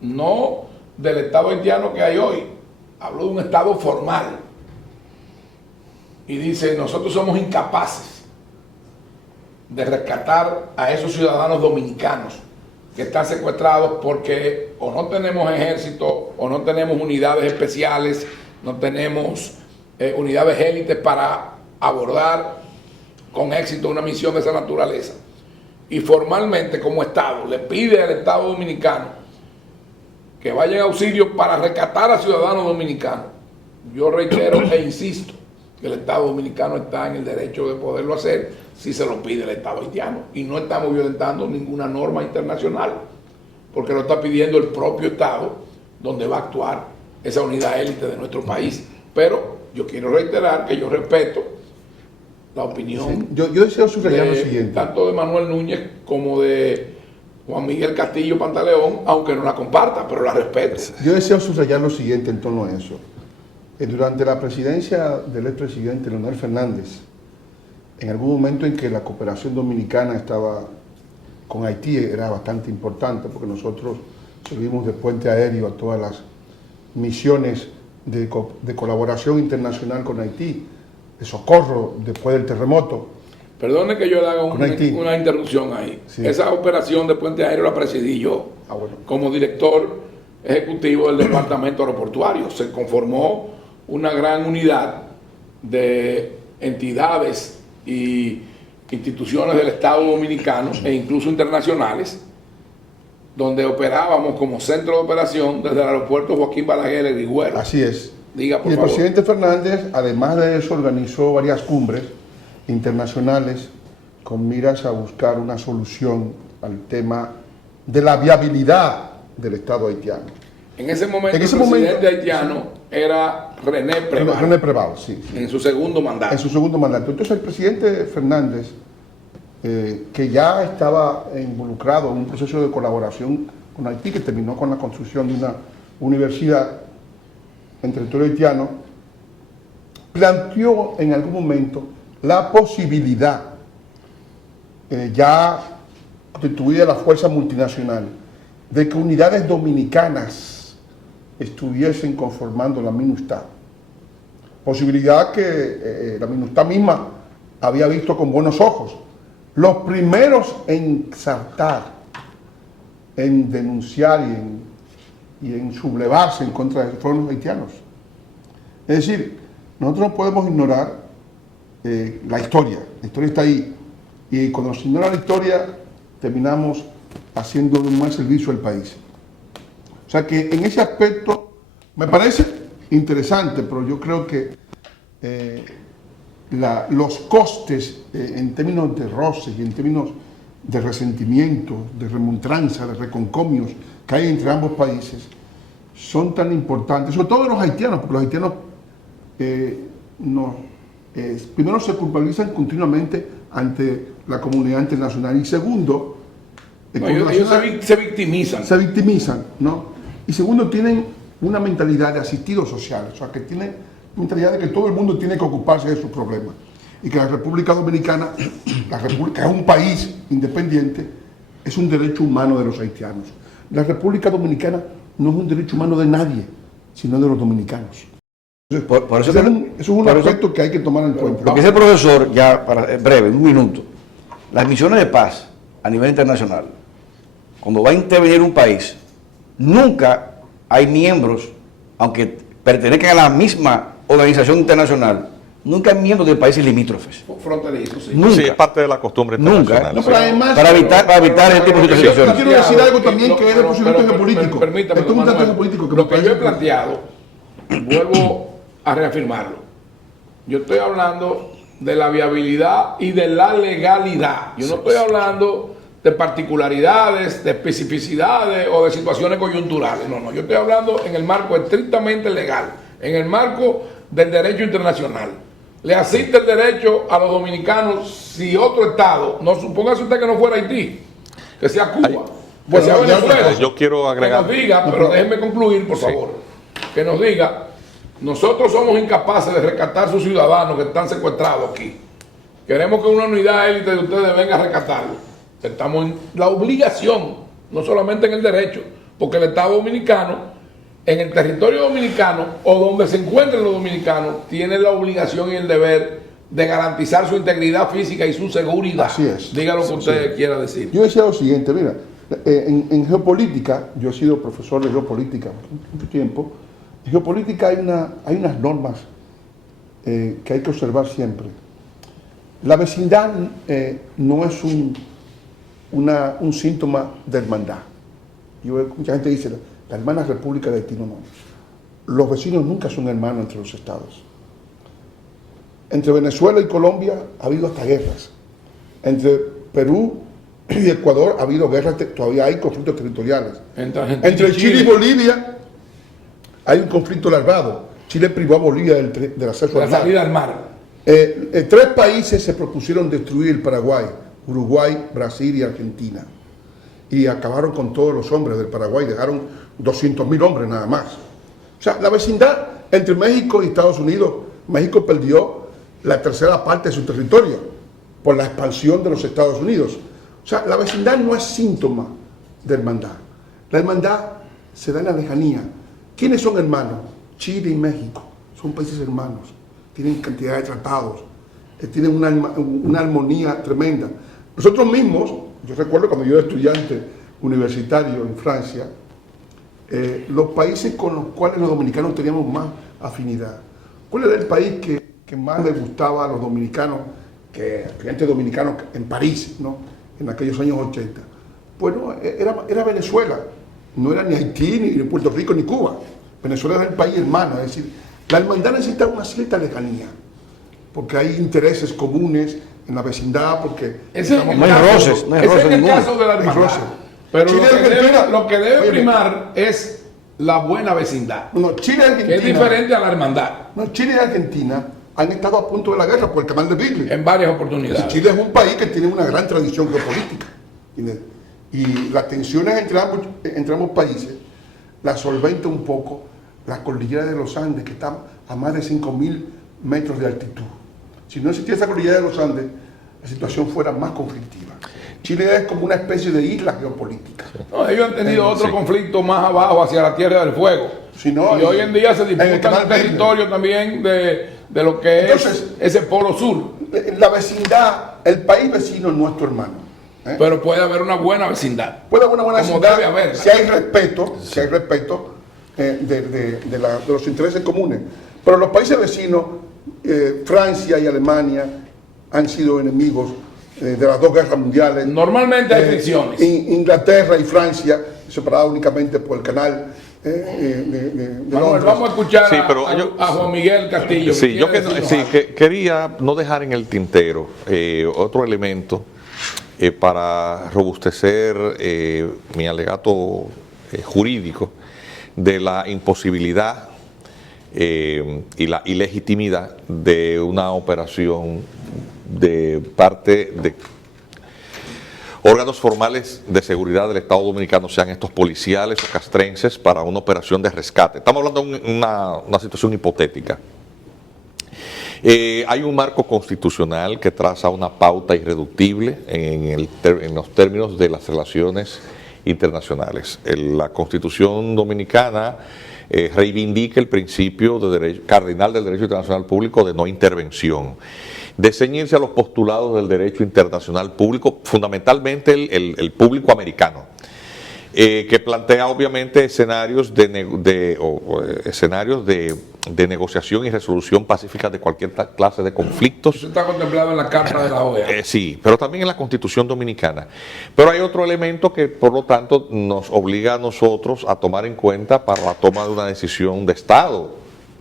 no del Estado haitiano que hay hoy, hablo de un Estado formal, y dice, nosotros somos incapaces de rescatar a esos ciudadanos dominicanos que están secuestrados porque o no tenemos ejército, o no tenemos unidades especiales, no tenemos unidades élites para abordar con éxito una misión de esa naturaleza. Y formalmente como Estado le pide al Estado Dominicano que vaya en auxilio para rescatar a ciudadanos dominicanos. Yo reitero e insisto que el Estado Dominicano está en el derecho de poderlo hacer si se lo pide el Estado haitiano, y no estamos violentando ninguna norma internacional, porque lo está pidiendo el propio Estado donde va a actuar esa unidad élite de nuestro país. Pero yo quiero reiterar que yo respeto la opinión yo deseo subrayar lo siguiente. Tanto de Manuel Núñez como de Juan Miguel Castillo Pantaleón, aunque no la comparta, pero la respeto. Yo deseo subrayar lo siguiente en torno a eso. Durante la presidencia del expresidente Leonel Fernández, en algún momento en que la cooperación dominicana estaba con Haití, era bastante importante porque nosotros servimos de puente aéreo a todas las misiones de colaboración internacional con Haití, de socorro después del terremoto. Perdone que yo le haga una interrupción ahí. Sí. Esa operación de puente aéreo la presidí yo, como director ejecutivo del departamento aeroportuario. Se conformó una gran unidad de entidades y instituciones del Estado Dominicano e incluso internacionales, donde operábamos como centro de operación desde el aeropuerto Joaquín Balaguer de Rigüero. Así es. Diga, por favor. El presidente Fernández, además de eso, organizó varias cumbres internacionales con miras a buscar una solución al tema de la viabilidad del Estado haitiano. En ese momento el presidente haitiano era René Preval. René Preval, sí. En su segundo mandato. En su segundo mandato. Entonces el presidente Fernández, que ya estaba involucrado en un proceso de colaboración con Haití, que terminó con la construcción de una universidad en territorio haitiano, planteó en algún momento la posibilidad, ya constituida la fuerza multinacional, de que unidades dominicanas estuviesen conformando la MINUSTAH. Posibilidad que la MINUSTAH misma había visto con buenos ojos. Los primeros en saltar, en denunciar y en sublevarse en contra de fueron los haitianos. Es decir, nosotros no podemos ignorar la historia está ahí, y cuando se ignora la historia terminamos haciendo un mal servicio al país. O sea que en ese aspecto me parece interesante, pero yo creo que los costes en términos de roces y en términos de resentimiento, de remontranza, de reconcomios que hay entre ambos países son tan importantes, sobre todo de los haitianos, porque los haitianos primero se culpabilizan continuamente ante la comunidad internacional, y segundo, ellos se victimizan. Se victimizan, ¿no? Y segundo, tienen una mentalidad de asistidos sociales, o sea, que tienen mentalidad de que todo el mundo tiene que ocuparse de sus problemas y que la República Dominicana, la República es un país independiente, es un derecho humano de los haitianos. La República Dominicana no es un derecho humano de nadie, sino de los dominicanos. Entonces, Por eso eso es un aspecto que hay que tomar en cuenta. Lo que dice el profesor, ya para breve, un minuto, las misiones de paz a nivel internacional, cuando va a intervenir un país, nunca hay miembros, aunque pertenezcan a la misma organización internacional, nunca hay miembros de países limítrofes. Fronterizo, sí. Nunca. Sí, es parte de la costumbre internacional. No, pero además, Para evitar ese tipo de yo situaciones. quiero decir algo también que es de posicionamiento pero, geopolítico. permítame, Esto es un Manuel, dato geopolítico que lo me que yo parece he planteado, vuelvo a reafirmarlo. Yo estoy hablando de la viabilidad y de la legalidad. Yo no estoy hablando de particularidades, de especificidades o de situaciones coyunturales. No, yo estoy hablando en el marco estrictamente legal, en el marco del derecho internacional. Le asiste el derecho a los dominicanos si otro Estado, no supóngase usted que no fuera Haití, que sea Cuba, que sea Venezuela. Yo quiero agregar. Que nos diga, pero déjenme concluir, por favor, que nos diga, nosotros somos incapaces de rescatar sus ciudadanos que están secuestrados aquí. Queremos que una unidad élite de ustedes venga a rescatarlos. Estamos en la obligación, no solamente en el derecho, porque el Estado dominicano, en el territorio dominicano o donde se encuentren los dominicanos, tiene la obligación y el deber de garantizar su integridad física y su seguridad. Así es. Diga lo que usted quiera decir. Yo decía lo siguiente, mira, en geopolítica, yo he sido profesor de geopolítica por mucho tiempo. En geopolítica hay unas normas que hay que observar siempre. La vecindad no es un síntoma de hermandad. Mucha gente dice, la hermana República de Haití, no. Los vecinos nunca son hermanos entre los estados. Entre Venezuela y Colombia ha habido hasta guerras. Entre Perú y Ecuador ha habido guerras, todavía hay conflictos territoriales. Entre Chile y Bolivia hay un conflicto larvado. Chile privó a Bolivia del acceso al mar. Salida al mar. 3 países se propusieron destruir el Paraguay: Uruguay, Brasil y Argentina. Y acabaron con todos los hombres del Paraguay, dejaron 200.000 hombres nada más. O sea, la vecindad entre México y Estados Unidos, México perdió la tercera parte de su territorio por la expansión de los Estados Unidos. O sea, la vecindad no es síntoma de hermandad. La hermandad se da en la lejanía. ¿Quiénes son hermanos? Chile y México. Son países hermanos. Tienen cantidad de tratados. Tienen una armonía tremenda. Nosotros mismos, yo recuerdo cuando yo era estudiante universitario en Francia, los países con los cuales los dominicanos teníamos más afinidad. ¿Cuál era el país que más les gustaba a los dominicanos, que estudiantes dominicanos en París, ¿no?, en aquellos años 80? Bueno, era Venezuela. No era ni Haití, ni Puerto Rico, ni Cuba. Venezuela era el país hermano. Es decir, la hermandad necesita una cierta lejanía, porque hay intereses comunes en la vecindad, porque No hay roces, no hay roces en el ninguno. caso de la hermandad. roces. Pero Chile y Argentina, lo que debe oye, primar es la buena vecindad, No, Chile y Argentina, que es diferente a la hermandad, No, Chile y Argentina han estado a punto de la guerra por el canal de Beagle. en varias oportunidades. Chile es un país que tiene una gran tradición geopolítica. Y las tensiones entre ambos países las solventa un poco la cordillera de los Andes, que está a más de 5.000 metros de altitud. Si no existiera esa cordillera de los Andes, la situación fuera más conflictiva. Chile es como una especie de isla geopolítica. No, ellos han tenido otro conflicto más abajo, hacia la Tierra del Fuego. Si no, y hoy en día se en el disputa canal el Beagle. territorio también de lo que Entonces, es ese polo sur. La vecindad, el país vecino no es tu hermano. Pero puede haber una buena vecindad. Puede haber una buena Como vecindad debe haberla. si hay respeto de los intereses comunes. Pero los países vecinos, Francia y Alemania, han sido enemigos de las 2 guerras mundiales. Normalmente hay fricciones. Inglaterra y Francia, separadas únicamente por el canal de Manuel, Londres. vamos a escuchar Sí, pero a Juan Miguel Castillo. Sí, yo quiere decirnos algo. quería no dejar en el tintero otro elemento para robustecer mi alegato jurídico de la imposibilidad y la ilegitimidad de una operación de parte de órganos formales de seguridad del Estado Dominicano, sean estos policiales o castrenses, para una operación de rescate. Estamos hablando de una situación hipotética. Hay un marco constitucional que traza una pauta irreductible en los términos de las relaciones internacionales. La Constitución Dominicana reivindica el principio cardinal del derecho internacional público de no intervención, de ceñirse a los postulados del derecho internacional público, fundamentalmente el público americano, que plantea obviamente escenarios de negociación y resolución pacífica de cualquier clase de conflictos. Eso está contemplado en la Carta de la OEA. Sí, pero también en la Constitución Dominicana. Pero hay otro elemento que, por lo tanto, nos obliga a nosotros a tomar en cuenta para la toma de una decisión de Estado,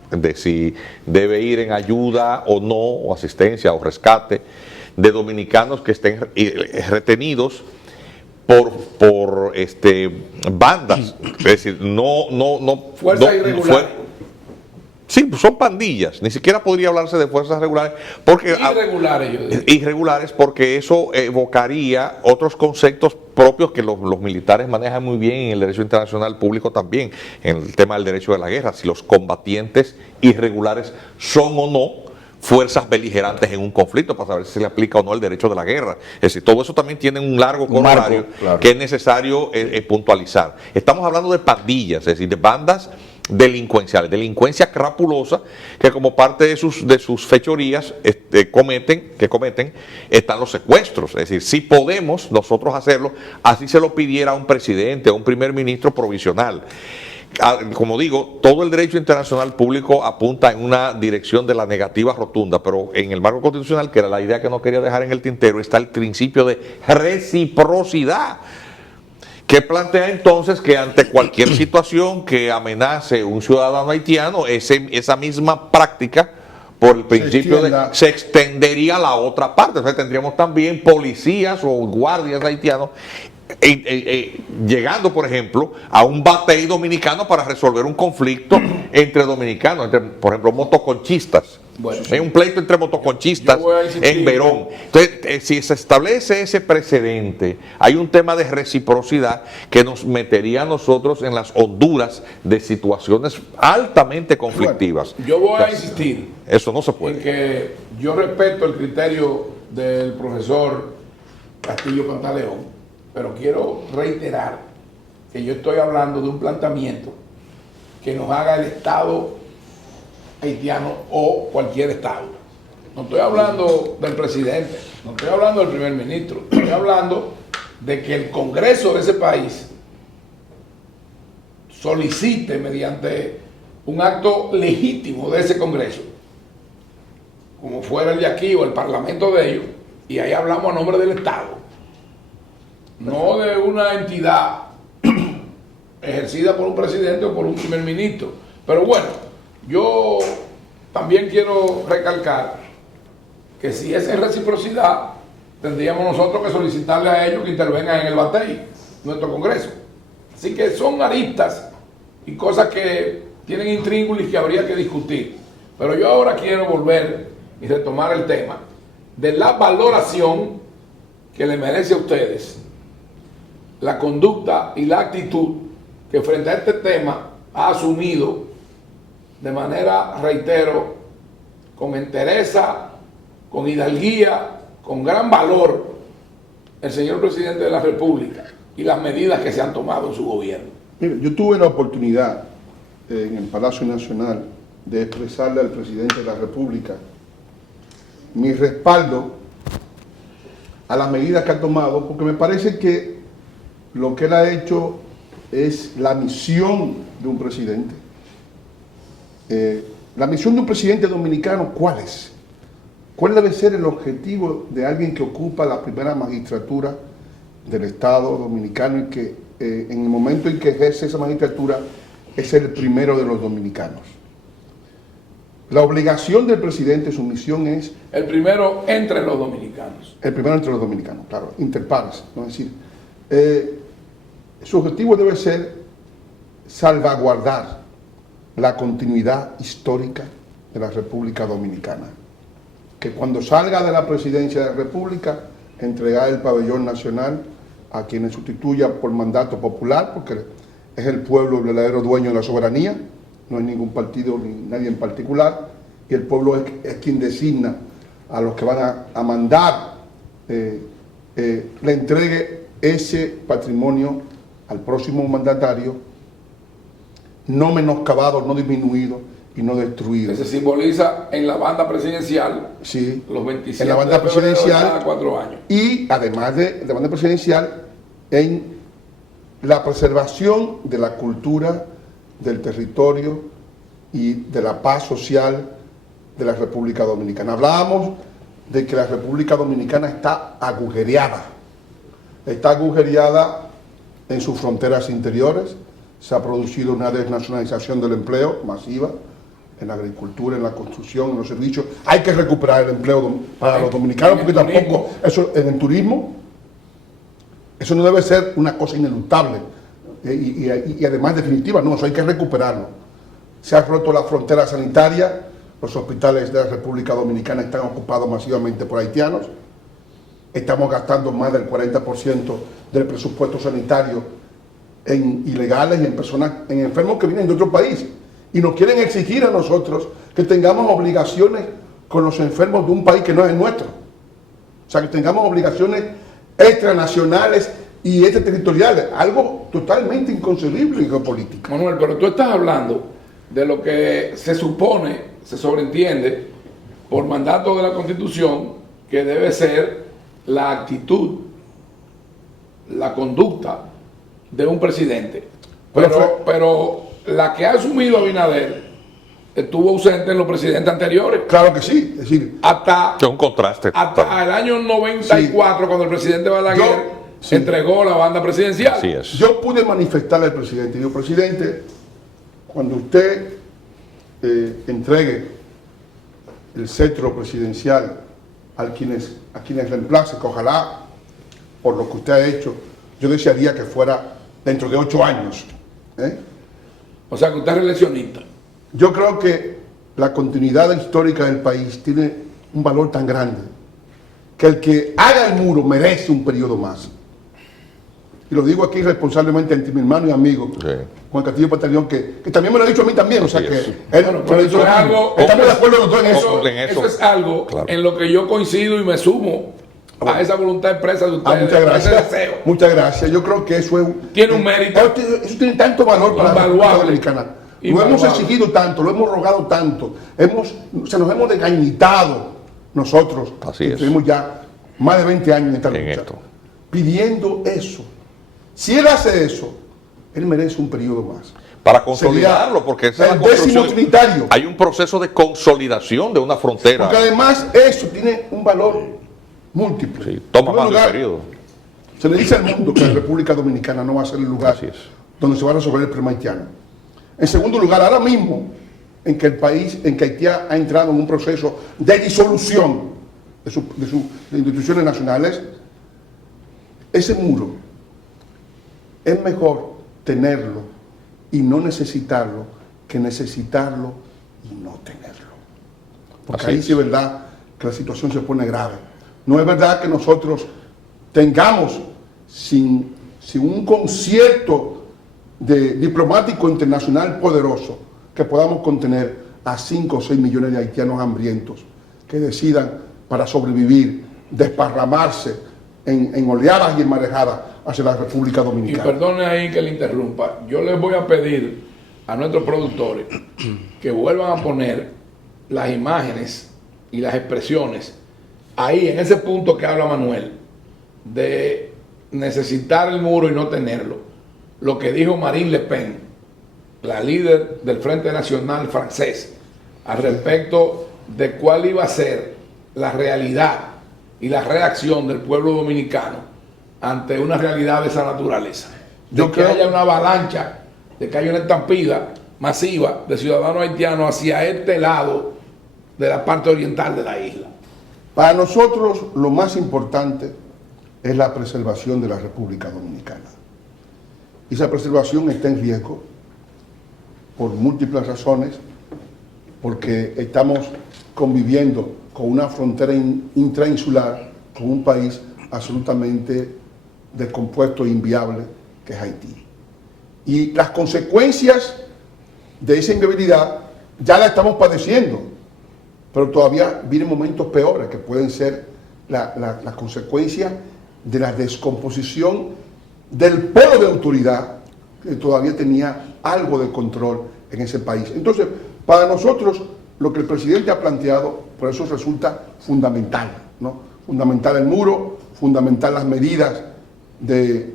de si debe ir en ayuda o no, o asistencia o rescate de dominicanos que estén retenidos por bandas, es decir, Fuerza irregular. Sí, son pandillas, ni siquiera podría hablarse de fuerzas regulares, porque Irregulares, yo digo. irregulares, porque eso evocaría otros conceptos propios que los militares manejan muy bien en el derecho internacional público también, en el tema del derecho de la guerra, si los combatientes irregulares son o no fuerzas beligerantes en un conflicto, para saber si se le aplica o no el derecho de la guerra. Es decir, todo eso también tiene un largo corolario que es necesario puntualizar. Estamos hablando de pandillas, es decir, de bandas delincuenciales, delincuencia crapulosa que como parte de sus fechorías que cometen están los secuestros. Es decir, si podemos nosotros hacerlo, así se lo pidiera a un presidente o un primer ministro provisional. Como digo, todo el derecho internacional público apunta en una dirección de la negativa rotunda, pero en el marco constitucional, que era la idea que no quería dejar en el tintero, está el principio de reciprocidad, que plantea entonces que ante cualquier situación que amenace un ciudadano haitiano, esa misma práctica, por el principio se extendería a la otra parte. Entonces tendríamos también policías o guardias haitianos llegando, por ejemplo, a un batey dominicano para resolver un conflicto entre dominicanos, entre, por ejemplo, motoconchistas. Bueno, hay un pleito entre motoconchistas en Verón. Entonces, si se establece ese precedente, hay un tema de reciprocidad que nos metería a nosotros en las honduras de situaciones altamente conflictivas. Yo voy a insistir. Eso no se puede. En que yo respeto el criterio del profesor Castillo Pantaleón, pero quiero reiterar que yo estoy hablando de un planteamiento que nos haga el Estado haitiano o cualquier Estado. No estoy hablando del presidente, no estoy hablando del primer ministro, estoy hablando de que el Congreso de ese país solicite mediante un acto legítimo de ese Congreso, como fuera el de aquí o el Parlamento de ellos, y ahí hablamos a nombre del Estado, no de una entidad ejercida por un presidente o por un primer ministro. Pero bueno, yo también quiero recalcar que si es en reciprocidad, tendríamos nosotros que solicitarle a ellos que intervengan en el batey, nuestro Congreso. Así que son aristas y cosas que tienen intríngulis que habría que discutir. Pero yo ahora quiero volver y retomar el tema de la valoración que le merece a ustedes la conducta y la actitud que frente a este tema ha asumido de manera, reitero, con entereza, con hidalguía, con gran valor, el señor presidente de la República y las medidas que se han tomado en su gobierno. Mire, yo tuve la oportunidad en el Palacio Nacional de expresarle al presidente de la República mi respaldo a las medidas que ha tomado, porque me parece que lo que él ha hecho es la misión de un presidente. La misión de un presidente dominicano, ¿cuál es? ¿Cuál debe ser el objetivo de alguien que ocupa la primera magistratura del Estado dominicano y que en el momento en que ejerce esa magistratura es el primero de los dominicanos? La obligación del presidente, su misión es... El primero entre los dominicanos. El primero entre los dominicanos, claro, inter pares, ¿no? Es decir, su objetivo debe ser salvaguardar la continuidad histórica de la República Dominicana. Que cuando salga de la presidencia de la República, entregar el pabellón nacional a quienes sustituya por mandato popular, porque es el pueblo el verdadero dueño de la soberanía, no hay ningún partido ni nadie en particular, y el pueblo es quien designa a los que van a mandar, le entregue ese patrimonio al próximo mandatario, no menoscabado, no disminuido y no destruido. Se simboliza en la banda presidencial, Sí, los 27 en la banda de febrero de presidencial, cada 4 años. y además de la banda presidencial, en la preservación de la cultura, del territorio y de la paz social de la República Dominicana. Hablábamos de que la República Dominicana está agujereada en sus fronteras interiores. Se ha producido una desnacionalización del empleo masiva en la agricultura, en la construcción, en los servicios. Hay que recuperar el empleo para los dominicanos, porque tampoco, eso en el turismo, eso no debe ser una cosa ineluctable y además definitiva, no, eso hay que recuperarlo. Se ha roto la frontera sanitaria, los hospitales de la República Dominicana están ocupados masivamente por haitianos, estamos gastando más del 40% del presupuesto sanitario en ilegales y en personas, en enfermos que vienen de otro país, y nos quieren exigir a nosotros que tengamos obligaciones con los enfermos de un país que no es el nuestro. O sea, que tengamos obligaciones extranacionales y extraterritoriales, algo totalmente inconcebible en geopolítica. Manuel, pero tú estás hablando de lo que se supone, se sobreentiende por mandato de la Constitución, que debe ser la actitud, la conducta de un presidente. Pero la que ha asumido Abinader estuvo ausente en los presidentes anteriores. Claro que sí, es decir, Es un contraste. Hasta el año 94, cuando el presidente Balaguer Sí. entregó la banda presidencial. Así es. yo pude manifestarle al presidente, digo, presidente, cuando usted entregue el cetro presidencial a quienes reemplace, que ojalá, por lo que usted ha hecho, yo desearía que fuera dentro de 8 años. O sea, que usted es reeleccionista. Yo creo que la continuidad histórica del país tiene un valor tan grande que el que haga el muro merece un periodo más. Y lo digo aquí responsablemente ante mi hermano y amigo, Sí. Juan Castillo Pataleón, que también me lo ha dicho a mí también, o sea Así que es. él Bueno, pero me lo ha eso dicho es a mí. algo- Estamos de acuerdo los dos en eso. Eso es algo Claro. en lo que yo coincido y me sumo a esa voluntad expresa de ustedes. Muchas a ese gracias. deseo. Muchas gracias. Yo creo que eso es Tiene un mérito. Eso tiene tanto valor para la República Invaluable. Dominicana. Lo Invaluable. hemos exigido tanto, lo hemos rogado tanto, nos hemos desgañitado nosotros, Así que es. tenemos ya más de 20 años en esta En lucha, esto. pidiendo eso. Si él hace eso, él merece un periodo más. Para consolidarlo, porque esa es la el 10º construcción. trinitario. Hay un proceso de consolidación de una frontera. Porque además eso tiene un valor múltiple. Sí, toma En primer más de un lugar, periodo. se le dice al mundo que la República Dominicana no va a ser el lugar Así es. donde se va a resolver el problema haitiano. En segundo lugar, ahora mismo, en que el país, en que Haití ha entrado en un proceso de disolución de sus instituciones nacionales, ese muro es mejor tenerlo y no necesitarlo que necesitarlo y no tenerlo. Porque Así ahí es. sí es verdad que la situación se pone grave. No es verdad que nosotros tengamos sin un concierto diplomático internacional poderoso que podamos contener a 5 o 6 millones de haitianos hambrientos que decidan, para sobrevivir, desparramarse en oleadas y en marejadas hacia la República Y Dominicana. perdone ahí que le interrumpa. Yo les voy a pedir a nuestros productores que vuelvan a poner las imágenes y las expresiones ahí, en ese punto que habla Manuel, de necesitar el muro y no tenerlo. Lo que dijo Marine Le Pen, la líder del Frente Nacional francés, al respecto de cuál iba a ser la realidad y la reacción del pueblo dominicano ante una realidad de esa naturaleza. De Yo que creo- haya una avalancha, de que haya una estampida masiva de ciudadanos haitianos hacia este lado de la parte oriental de la isla. Para nosotros lo más importante es la preservación de la República Dominicana. Y esa preservación está en riesgo por múltiples razones, porque estamos conviviendo con una frontera intrainsular, con un país absolutamente descompuesto e inviable que es Haití. Y las consecuencias de esa inviabilidad ya la estamos padeciendo. pero todavía vienen momentos peores que pueden ser la consecuencia de la descomposición del polo de autoridad que todavía tenía algo de control en ese país. Entonces, para nosotros, lo que el presidente ha planteado, por eso resulta fundamental, ¿no? Fundamental el muro, fundamental las medidas de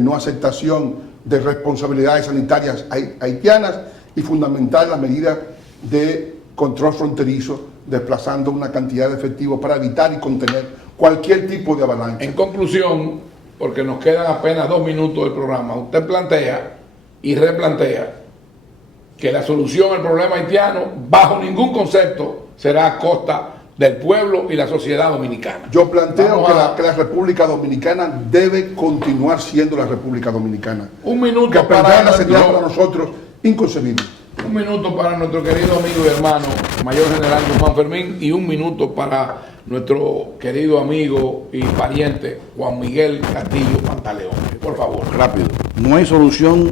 no aceptación de responsabilidades sanitarias haitianas y fundamental las medidas de control fronterizo, desplazando una cantidad de efectivos para evitar y contener cualquier tipo de avalancha. En conclusión, porque nos quedan apenas 2 minutos del programa, usted plantea y replantea que la solución al problema haitiano, bajo ningún concepto, será a costa del pueblo y la sociedad dominicana. Yo planteo que la República Dominicana debe continuar siendo la República Dominicana. Un minuto que para sería para nosotros inconcebible. Un minuto para nuestro querido amigo y hermano Mayor General Guzmán Fermín y un minuto para nuestro querido amigo y pariente Juan Miguel Castillo Pantaleón. Por favor. Rápido. No hay solución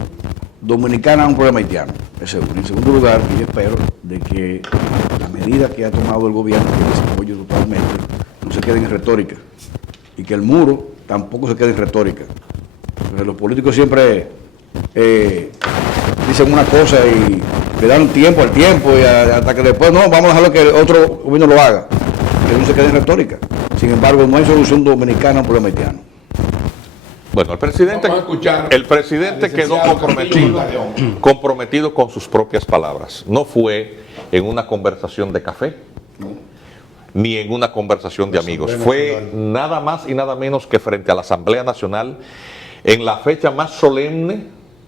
dominicana a un problema haitiano. Ese es uno. En segundo lugar, yo espero de que las medidas que ha tomado el gobierno, que les apoyo totalmente, no se queden en retórica. Y que el muro tampoco se quede en retórica. Porque los políticos siempre dicen una cosa y le dan tiempo al tiempo y hasta que después no, vamos a dejarlo que otro gobierno lo haga. Que no se quede en retórica. Sin embargo, no hay solución dominicana a un problema haitiano. Bueno, el presidente quedó comprometido con sus propias palabras. No fue en una conversación de café, ni en una conversación de amigos. Fue nada más y nada menos que frente a la Asamblea Nacional, en la fecha más solemne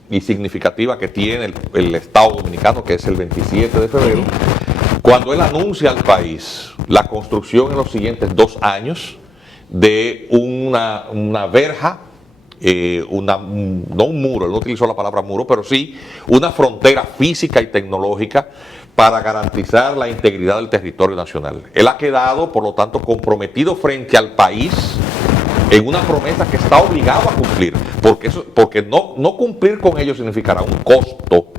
y significativa que tiene el Estado Dominicano, que es el 27 de febrero, cuando él anuncia al país la construcción en los siguientes 2 años de una verja, no un muro, él no utilizó la palabra muro, pero sí una frontera física y tecnológica para garantizar la integridad del territorio nacional. Él ha quedado, por lo tanto, comprometido frente al país en una promesa que está obligado a cumplir, porque no cumplir con ello significará un costo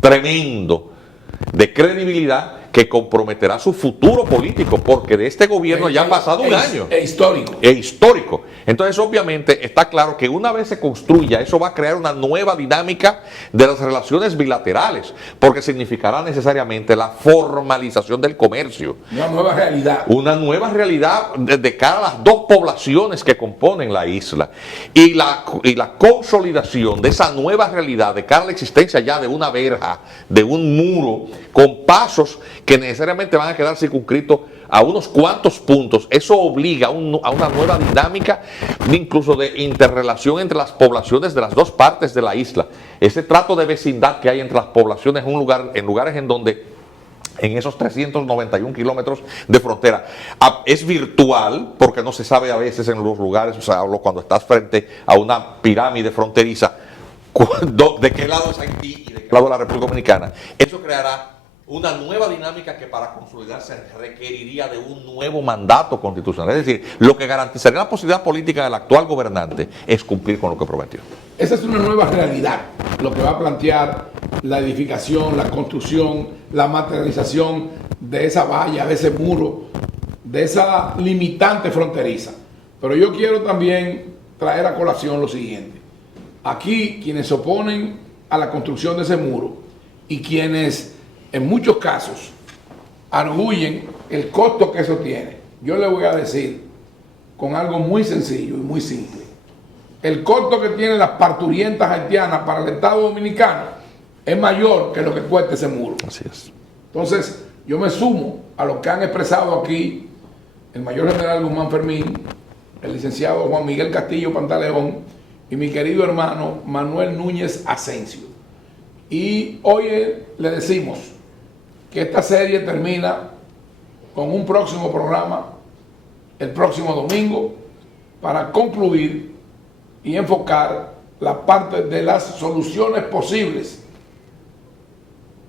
tremendo de credibilidad que comprometerá su futuro político, porque de este gobierno ya ha pasado un año. Histórico. Entonces, obviamente, está claro que una vez se construya, eso va a crear una nueva dinámica de las relaciones bilaterales, porque significará necesariamente la formalización del comercio. Una nueva realidad. Una nueva realidad de cara a las 2 poblaciones que componen la isla. Y la consolidación de esa nueva realidad de cara a la existencia ya de una verja, de un muro, con pasos que necesariamente van a quedar circunscritos a unos cuantos puntos. Eso obliga a una nueva dinámica, incluso de interrelación entre las poblaciones de las 2 partes de la isla. Ese trato de vecindad que hay entre las poblaciones en lugares en donde, en esos 391 kilómetros de frontera, es virtual, porque no se sabe a veces en los lugares, o sea, cuando estás frente a una pirámide fronteriza, de qué lado es Haití y de qué lado es la República Dominicana. Eso creará una nueva dinámica que para consolidarse requeriría de un nuevo mandato constitucional. Es decir, lo que garantizaría la posibilidad política del actual gobernante es cumplir con lo que prometió. Esa es una nueva realidad, lo que va a plantear la edificación, la construcción, la materialización de esa valla, de ese muro, de esa limitante fronteriza. Pero yo quiero también traer a colación lo siguiente. Aquí quienes se oponen a la construcción de ese muro y quienes en muchos casos arguyen el costo que eso tiene, yo le voy a decir con algo muy sencillo y muy simple. El costo que tienen las parturientas haitianas para el Estado Dominicano es mayor que lo que cuesta ese muro. Así es. Entonces, yo me sumo a lo que han expresado aquí el Mayor General Guzmán Fermín, el licenciado Juan Miguel Castillo Pantaleón y mi querido hermano Manuel Núñez Asensio. Y hoy le decimos que esta serie termina con un próximo programa el próximo domingo para concluir y enfocar la parte de las soluciones posibles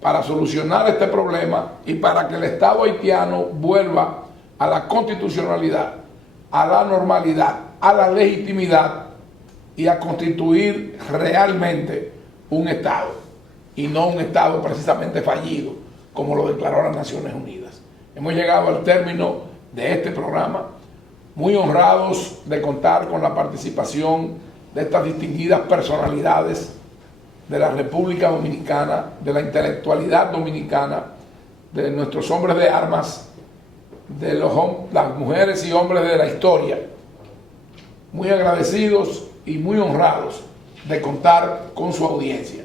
para solucionar este problema y para que el Estado haitiano vuelva a la constitucionalidad, a la normalidad, a la legitimidad y a constituir realmente un Estado y no un Estado precisamente fallido como lo declaró las Naciones Unidas. hemos llegado al término de este programa, muy honrados de contar con la participación de estas distinguidas personalidades de la República Dominicana, de la intelectualidad dominicana, de nuestros hombres de armas, de las mujeres y hombres de la historia. Muy agradecidos y muy honrados de contar con su audiencia.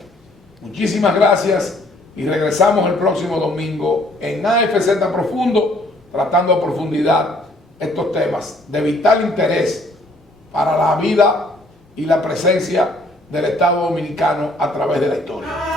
Muchísimas gracias y regresamos el próximo domingo en AFZ Profundo, tratando a profundidad estos temas de vital interés para la vida y la presencia del Estado Dominicano a través de la historia.